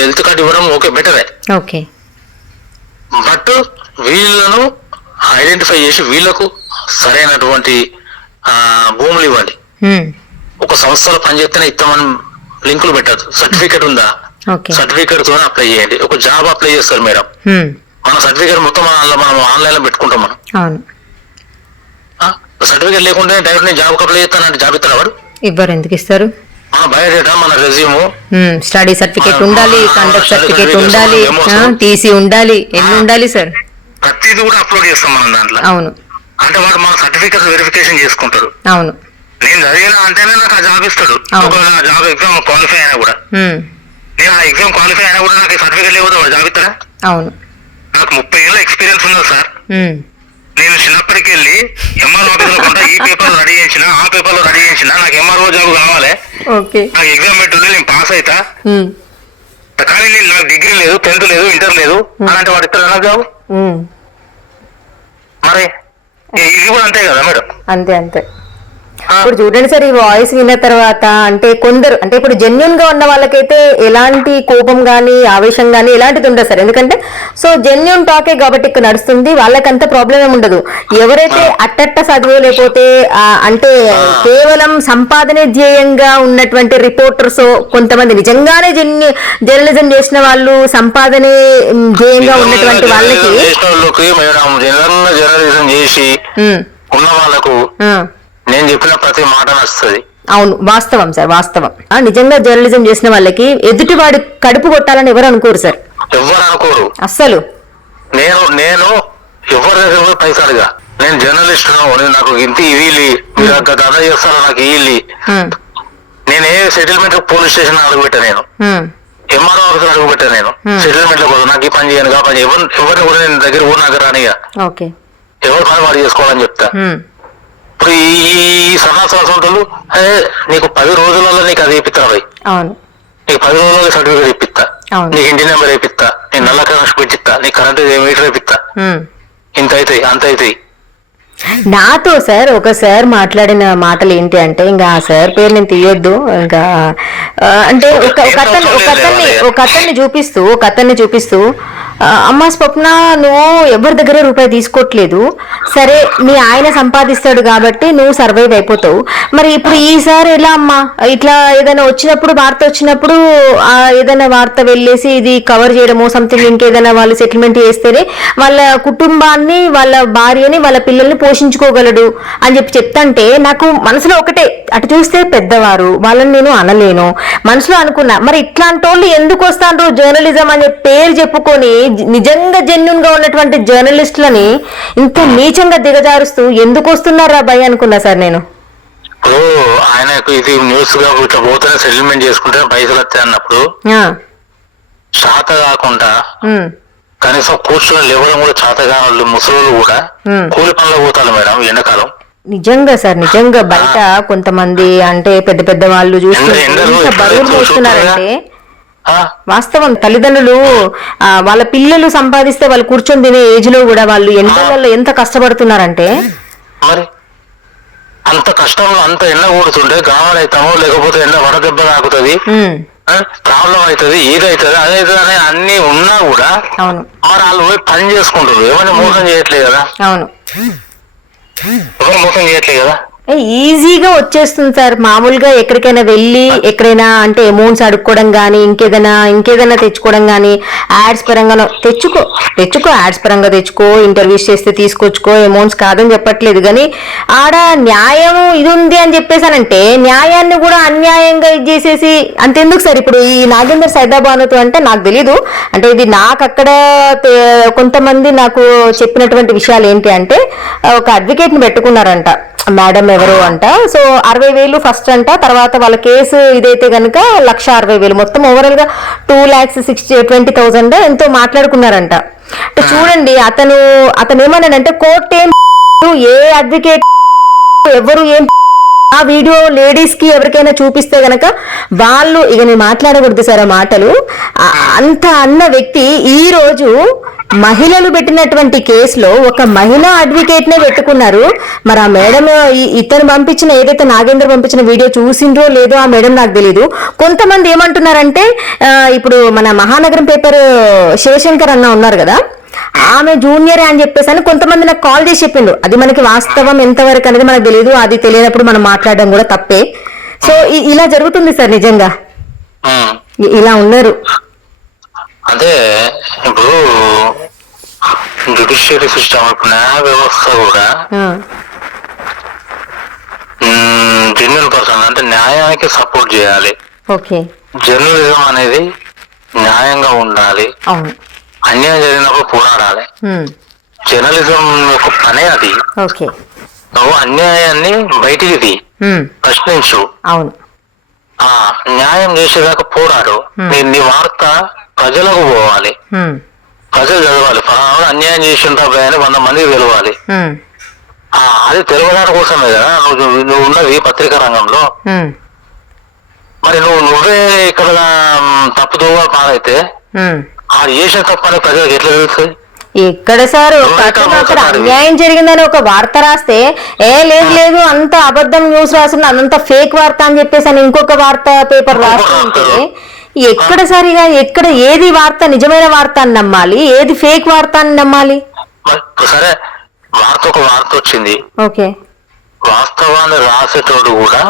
హెల్త్ కార్డు ఇవ్వడం ఓకే బెటరే. బట్ వీళ్ళను ఐడెంటిఫై చేసి వీళ్లకు సరైనటువంటి భూములు ఇవ్వండి. ఒక సంస్థలో పనిచేస్తేనే ఇస్తామని లింకులు పెట్టద్దు. సర్టిఫికేట్ ఉందా, సర్టిఫికేట్ తోనే అప్లై చేయండి. ఒక జాబ్ అప్లై చేస్తారు మేడం, మన సర్టిఫికేట్ మొత్తం మనం ఆన్లైన్ లో పెట్టుకుంటాం మనం. అవును. సర్టిఫికేట్ లేకుంటే డైరెక్ట్ నేను జాబ్ అప్లై చేస్తానంటే జాబ్ ఇస్తాను వాడు? ఇవ్వరు. ఎందుకు ఇస్తారు? మన బయోడేటా, మన రెజ్యూమ్, స్టడీ సర్టిఫికేట్ ఉండాలి, కండక్ట్ సర్టిఫికేట్ ఉండాలి, టీసీ ఉండాలి, ఎన్ని ఉండాలి సార్? ప్రతిది కూడా అప్లోడ్ చేస్తాం మనం దాంట్లో. అవును. అంటే వాడు మన సర్టిఫికేట్ వెరిఫికేషన్ చేసుకుంటాడు. అవును. నేను చదివినా అంటేనే నాకు ఆ జాబ్ ఇస్తాడు. జాబ్ ఎగ్జామ్ క్వాలిఫై అయినా కూడా, నేను ఆ ఎగ్జామ్ క్వాలిఫై అయినా కూడా నాకు సర్టిఫికేట్ లేకపోతే వాడు జాబ్ ఇస్తాడా? అవును. నాకు 30 ఏళ్ళ ఎక్స్పీరియన్స్ ఉన్నది సార్. నేను చిన్నప్పటికి వెళ్ళి ఎంఆర్ఓ ఆఫీసులో కూడా ఈ పేపర్ రెడీ చేయించిన, ఆ పేపర్ లో రెడీ చేయించిన, నాకు ఎంఆర్ఓ జాబ్ కావాలి, నాకు ఎగ్జామ్ పెట్టుండే నేను పాస్ అవుతా, కానీ నేను నాకు డిగ్రీ లేదు, 10th లేదు, ఇంటర్ లేదు అలాంటి వాడు ఇస్తాడు నాకు జాబ్? మరి ఇది కూడా అంతే కదా మేడం? అంతే అంతే. ఇప్పుడు చూడండి సార్, ఈ వాయిస్ విన్న తర్వాత అంటే కొందరు అంటే ఇప్పుడు జెన్యున్ గా ఉన్న వాళ్ళకైతే ఎలాంటి కోపం గానీ ఆవేశం గానీ ఎలాంటిది ఉండదు సార్. ఎందుకంటే సో జెన్యున్ టాకే కాబట్టి ఇక్కడ నడుస్తుంది, వాళ్ళకంత ప్రాబ్లం ఏమి ఉండదు. ఎవరైతే అట్టట్ట చదువు లేకపోతే అంటే కేవలం సంపాదనే ధ్యేయంగా ఉన్నటువంటి రిపోర్టర్స్, కొంతమంది నిజంగానే జర్నలిజం చేసిన వాళ్ళు, సంపాదనే ధ్యేయంగా ఉన్నటువంటి వాళ్ళకి జర్నలిజం చేసి ఉన్న వాళ్ళకు నేను చెప్పిన ప్రతి మాట నచ్చుతుంది. అవును, వాస్తవం సార్, వాస్తవం. నిజంగా జర్నలిజం చేసిన వాళ్ళకి ఎదుటి వాడి కడుపు కొట్టాలని ఎవరు అనుకోరు సార్, ఎవరు అనుకోరు అస్సలు. నేను ఎవరి దగ్గర పైసలుగా నేను జర్నలిస్ట్, నాకు ఇంత ఇవి దందా చేస్తాను, నాకు ఇల్లి, నేను ఏ సెటిల్మెంట్ పోలీస్ స్టేషన్ అడుగుపెట్టా, నేను ఎంఆర్ఓ ఆఫీసర్ అడుగుపెట్టా, నేను సెటిల్మెంట్ లో కోసం నాకు ఈ పని చేయను, పని ఎవరిని కూడా నేను దగ్గర ఊరినాక రానిగా, ఎవరు పని వాడు చేసుకోవాలని చెప్తా. ఇప్పుడు ఈ సన్నాసాలు నీకు 10 రోజులలో నీకు అది ఇప్పిస్తాను, నీకు 10 రోజుల్లో సర్టిఫికేట్ ఇప్పిస్తా, నీకు ఇంటి నెంబర్ వేపిస్తా, నేను నల్ల కనెక్షన్ పెట్టిస్తా, నీకు కరెంట్ మీటర్ వేపిస్తా, ఇంత అవుతాయి అంత అవుతాయి. నాతో సార్ ఒక సార్ మాట్లాడిన మాటలు ఏంటి అంటే, ఇంకా ఆ సార్ పేరు నేను తీయొద్దు, ఇంకా అంటే ఒక అతన్ని చూపిస్తూ అమ్మ స్వప్న, నువ్వు ఎవరి దగ్గర రూపాయి తీసుకోవట్లేదు, సరే మీ ఆయన సంపాదిస్తాడు కాబట్టి నువ్వు సర్వైవ్ అయిపోతావు, మరి ఇప్పుడు ఈసారి ఎలా అమ్మా, ఇట్లా ఏదైనా వచ్చినప్పుడు వార్త వచ్చినప్పుడు ఏదైనా వార్త వెళ్ళేసి ఇది కవర్ చేయడమో సంథింగ్ ఇంకేదైనా వాళ్ళు సెటిల్మెంట్ చేస్తేనే వాళ్ళ కుటుంబాన్ని, వాళ్ళ భార్యని, వాళ్ళ పిల్లల్ని పోషించుకోగలడు అని చెప్తాంటే నాకు మనసులో ఒకటే, అటు చూస్తే పెద్దవారు, వాళ్ళని నేను అనలేను, మనసులో అనుకున్నా మరి ఇట్లాంటి వాళ్ళు ఎందుకు వస్తాండ్రు జర్నలిజం అనే పేరు చెప్పుకొని నిజంగా జెన్యున్ గా ఉన్నటువంటి జర్నలిస్టులని ఇంత నీచంగా దిగజారుస్తూ ఎందుకు వస్తున్నారా భయ అనుకున్నా సార్ నేను. ఆయనకు ఇది న్యూస్ గా ఇట్లా పోతేనే సెటిల్మెంట్ చేసుకుంటే పైసలు వస్తాయి అన్నప్పుడు శాత కాకుండా కనీసం కూర్చొని లేవడం కూడా చేతగా వాళ్ళు ముసలు కూడా కూలి పనులు పోతారు మేడం ఎండాకాలం. నిజంగా సార్, నిజంగా బయట కొంతమంది అంటే పెద్ద పెద్ద వాళ్ళు చూస్తే ఎంత బరువులు మోస్తున్నారంటే వాస్తవం. తల్లిదండ్రులు వాళ్ళ పిల్లలు సంపాదిస్తే వాళ్ళు కూర్చొని తినే ఏజ్ లో కూడా వాళ్ళు ఎండలలో ఎంత కష్టపడుతున్నారంటే, మరి అంత కష్టంలో అంత ఎండ కూడుతుంటే గావాలైతామో లేకపోతే ఎండ వడదెబ్బ తాకుతుంది, ప్రాబ్లం అవుతుంది, ఏదైతుంది అదైతుంది అని అన్ని ఉన్నా కూడా మరి వాళ్ళు పోయి పని చేసుకుంటారు, ఏమైనా మోసం చేయట్లేదు కదా, ఎవరు మోసం చేయట్లేదు కదా, ఈజీగా వచ్చేస్తుంది సార్. మామూలుగా ఎక్కడికైనా వెళ్ళి ఎక్కడైనా అంటే అమౌంట్స్ అడుక్కోవడం కానీ ఇంకేదైనా తెచ్చుకోవడం కానీ యాడ్స్ పరంగా తెచ్చుకో యాడ్స్ పరంగా తెచ్చుకో, ఇంటర్వ్యూస్ చేస్తే తీసుకొచ్చుకో, అమౌంట్స్ కాదని చెప్పట్లేదు, కానీ ఆడ న్యాయం ఇది ఉంది అని చెప్పేసానంటే న్యాయాన్ని కూడా అన్యాయంగా ఇది చేసేసి అంతెందుకు సార్. ఇప్పుడు ఈ నాగేందర్ సైదాబానుతో అంటే నాకు తెలీదు, అంటే ఇది నాకు అక్కడ కొంతమంది నాకు చెప్పినటువంటి విషయాలు ఏంటి అంటే, ఒక అడ్వకేట్ ని పెట్టుకున్నారంట మేడం ఎవరు అంట, సో 60,000 ఫస్ట్ అంట, తర్వాత వాళ్ళ కేసు ఇదైతే కనుక 1,60,000 మొత్తం ఓవరాల్ గా 2,20,000 ఎంతో మాట్లాడుకున్నారంట. చూడండి అతను ఏమన్నాడంటే కోర్టు ఏ అడ్వకేట్ ఎవరు ఏం ఆ వీడియో లేడీస్ కి ఎవరికైనా చూపిస్తే గనక వాళ్ళు ఇక నేను మాట్లాడకూడదు సార్ ఆ మాటలు, అంత అన్న వ్యక్తి ఈ రోజు మహిళలు పెట్టినటువంటి కేసులో ఒక మహిళా అడ్వకేట్ నే పెట్టుకున్నారు. మరి ఆ మేడం ఇతను పంపించిన ఏదైతే నాగేంద్ర పంపించిన వీడియో చూసిండ్రో లేదో ఆ మేడం నాకు తెలీదు. కొంతమంది ఏమంటున్నారంటే ఇప్పుడు మన మహానగరం పేపర్ శివశంకర్ అన్న ఉన్నారు కదా, ఆమె జూనియర్ అని చెప్పేసి అని కొంతమంది నాకు కాల్ చేసి చెప్పిండు. అది మనకి వాస్తవం ఎంతవరకు అనేది మనకు తెలియదు, అది తెలియనప్పుడు మనం మాట్లాడడం కూడా తప్పే. సో ఇలా జరుగుతుంది సార్, నిజంగా ఇలా ఉన్నారు. అదే ఇప్పుడు జ్యుడిషియరీ సిస్టమ్, ఇప్పుడు న్యాయ వ్యవస్థ కూడా జెన్యున్ పర్సన్ అంటే న్యాయానికి సపోర్ట్ చేయాలి. ఓకే. జర్నలిజం అనేది న్యాయంగా ఉండాలి. అవును. అన్యాయం జరిగినప్పుడు పోరాడాలి. జర్నలిజం యొక్క పనే అది. ఓకే. నువ్వు అన్యాయాన్ని బయటికి తీ, ప్రశ్నించు. అవును. న్యాయం చేసేదాకా పోరాడు. నీ వార్త ప్రజలకు పోవాలి, ప్రజలు చదవాలి. ఫలానా అన్యాయం చేసిండ్రా అని 100 మందికి తెలవాలి. అది తెలవడానికి కోసమే కదా నువ్వు ఉన్నది పత్రికా రంగంలో. మరి నువ్వే ఇక్కడ తప్పుదోవ పాలైతే అది చేసిన తప్పని ప్రజలకు ఎట్లా తెలుస్తుంది? ఎక్కడ సార్ అక్కడ అన్యాయం జరిగిందని ఒక వార్త రాస్తే లేదు అంత అబద్ధం న్యూస్ రాసిన అదంతా ఫేక్ వార్త అని చెప్పేసి అని ఇంకొక వార్త పేపర్ రాస్తుంటే ఎక్కడ సరిగా ఎక్కడ ఏది వార్త నిజమైన వార్త అని నమ్మాలి, ఏది ఫేక్ వార్త అని నమ్మాలి? సరే, ఒక వార్త వచ్చింది. ఓకే. వాస్తవాన్ని రాసేటోడు కూడా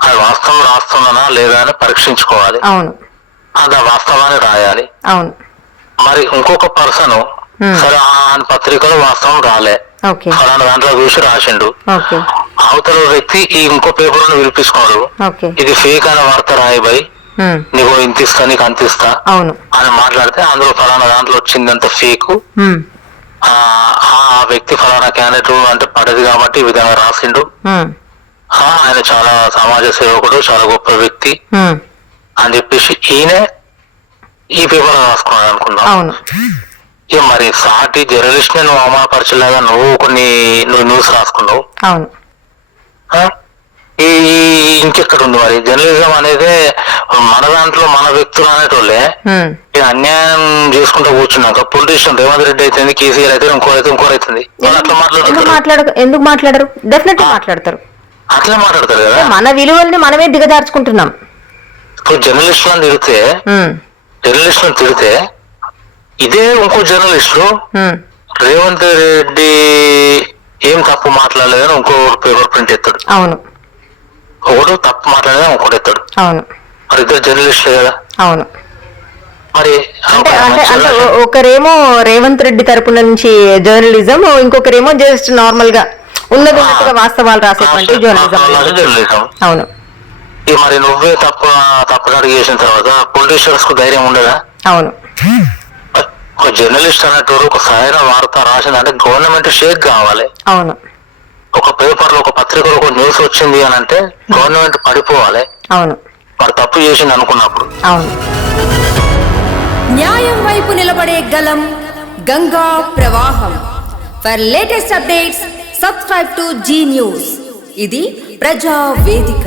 అది వాస్తవం రాస్తున్నానా లేదా అని పరీక్షించుకోవాలి. అవును. అది ఆ వాస్తవాన్ని రాయాలి. అవును. మరి ఇంకొక పర్సన్ సరే ఆ పత్రికలో వాస్తవం రాలే, అలాంటి దాంట్లో చూసి రాసిండు. అవతల వ్యక్తి ఈ ఇంకో పేపర్ ను పిలిపించుకోడు, ఇది ఫేక్ అనే వార్త రాయబోయి నీకు ఇంత ఇస్తా నీకు అంత ఇస్తా అని మాట్లాడితే అందులో ఫలానా దాంట్లో వచ్చిందంత ఫేక్, ఆ వ్యక్తి ఫలానా క్యాండిడేట్ అంటే పడదు కాబట్టి ఈ విధంగా రాసిండు, ఆయన చాలా సమాజ సేవకుడు, చాలా గొప్ప వ్యక్తి అని చెప్పేసి ఈయనే ఈ పేపర్ రాసుకున్నాడు అనుకున్నాం. ఇక మరి సాటి జర్నలిస్ట్ నువ్వు అవమానపరచలేగా నువ్వు న్యూస్ రాసుకున్నావు. ఇంకెక్కడ ఉంది మరి జర్నలిజం అనేది? మన దాంట్లో మన వ్యక్తులు అనేటోళ్ళే అన్యాయం చేసుకుంటూ కూర్చున్నాక పొలిటీషియన్ రేవంత్ రెడ్డి అయితే, కేసీఆర్ అయితే, ఇంకోరైతుంది. ఎందుకు మాట్లాడరు? డెఫినెట్ మాట్లాడతారు. అట్లా మాట్లాడతారు కదా. మన విలువల్ని మనమే దిగదార్చుకుంటున్నాం. ఇప్పుడు జర్నలిస్టులను తిడితే ఇదే ఇంకో జర్నలిస్టు రేవంత్ రెడ్డి ఏం తప్పు మాట్లాడలేదని ఇంకో పేపర్ ప్రింట్ ఎత్తాడు. అవును. ఒకడు తప్పు మాట్లాడేదని ఇంకోటి ఎత్తాడు. అవును. మరి ఇద్దరు జర్నలిస్టులే కదా. అవును. మరి అంటే ఒకరేమో రేవంత్ రెడ్డి తరపున నుంచి జర్నలిజం, ఇంకొకరేమో జస్ట్ నార్మల్ గా ఉన్నట్టుగా వాస్తవాలు రాసేటువంటి జర్నలిజం. అవును. మరి నువ్వే తప్పుదారి చేసిన తర్వాత పొలిటీషియన్స్ కు ధైర్యం ఉండదా? అవును. ఒక జర్నలిస్ట్ అనేటోడు ఒక సరైన వార్త రాసిందంటే గవర్నమెంట్ షేక్ కావాలి. అవును. ఒక పేపర్ లో ఒక పత్రికలో ఒక న్యూస్ వచ్చింది అని అంటే గవర్నమెంట్ పడిపోవాలి. అవును. మరి తప్పు చేసింది అనుకున్నప్పుడు. అవును. న్యాయం వైపు నిలబడే గలం గంగా ప్రవాహం. For latest updates subscribe to Zee News. ఇది ప్రజా వేదిక.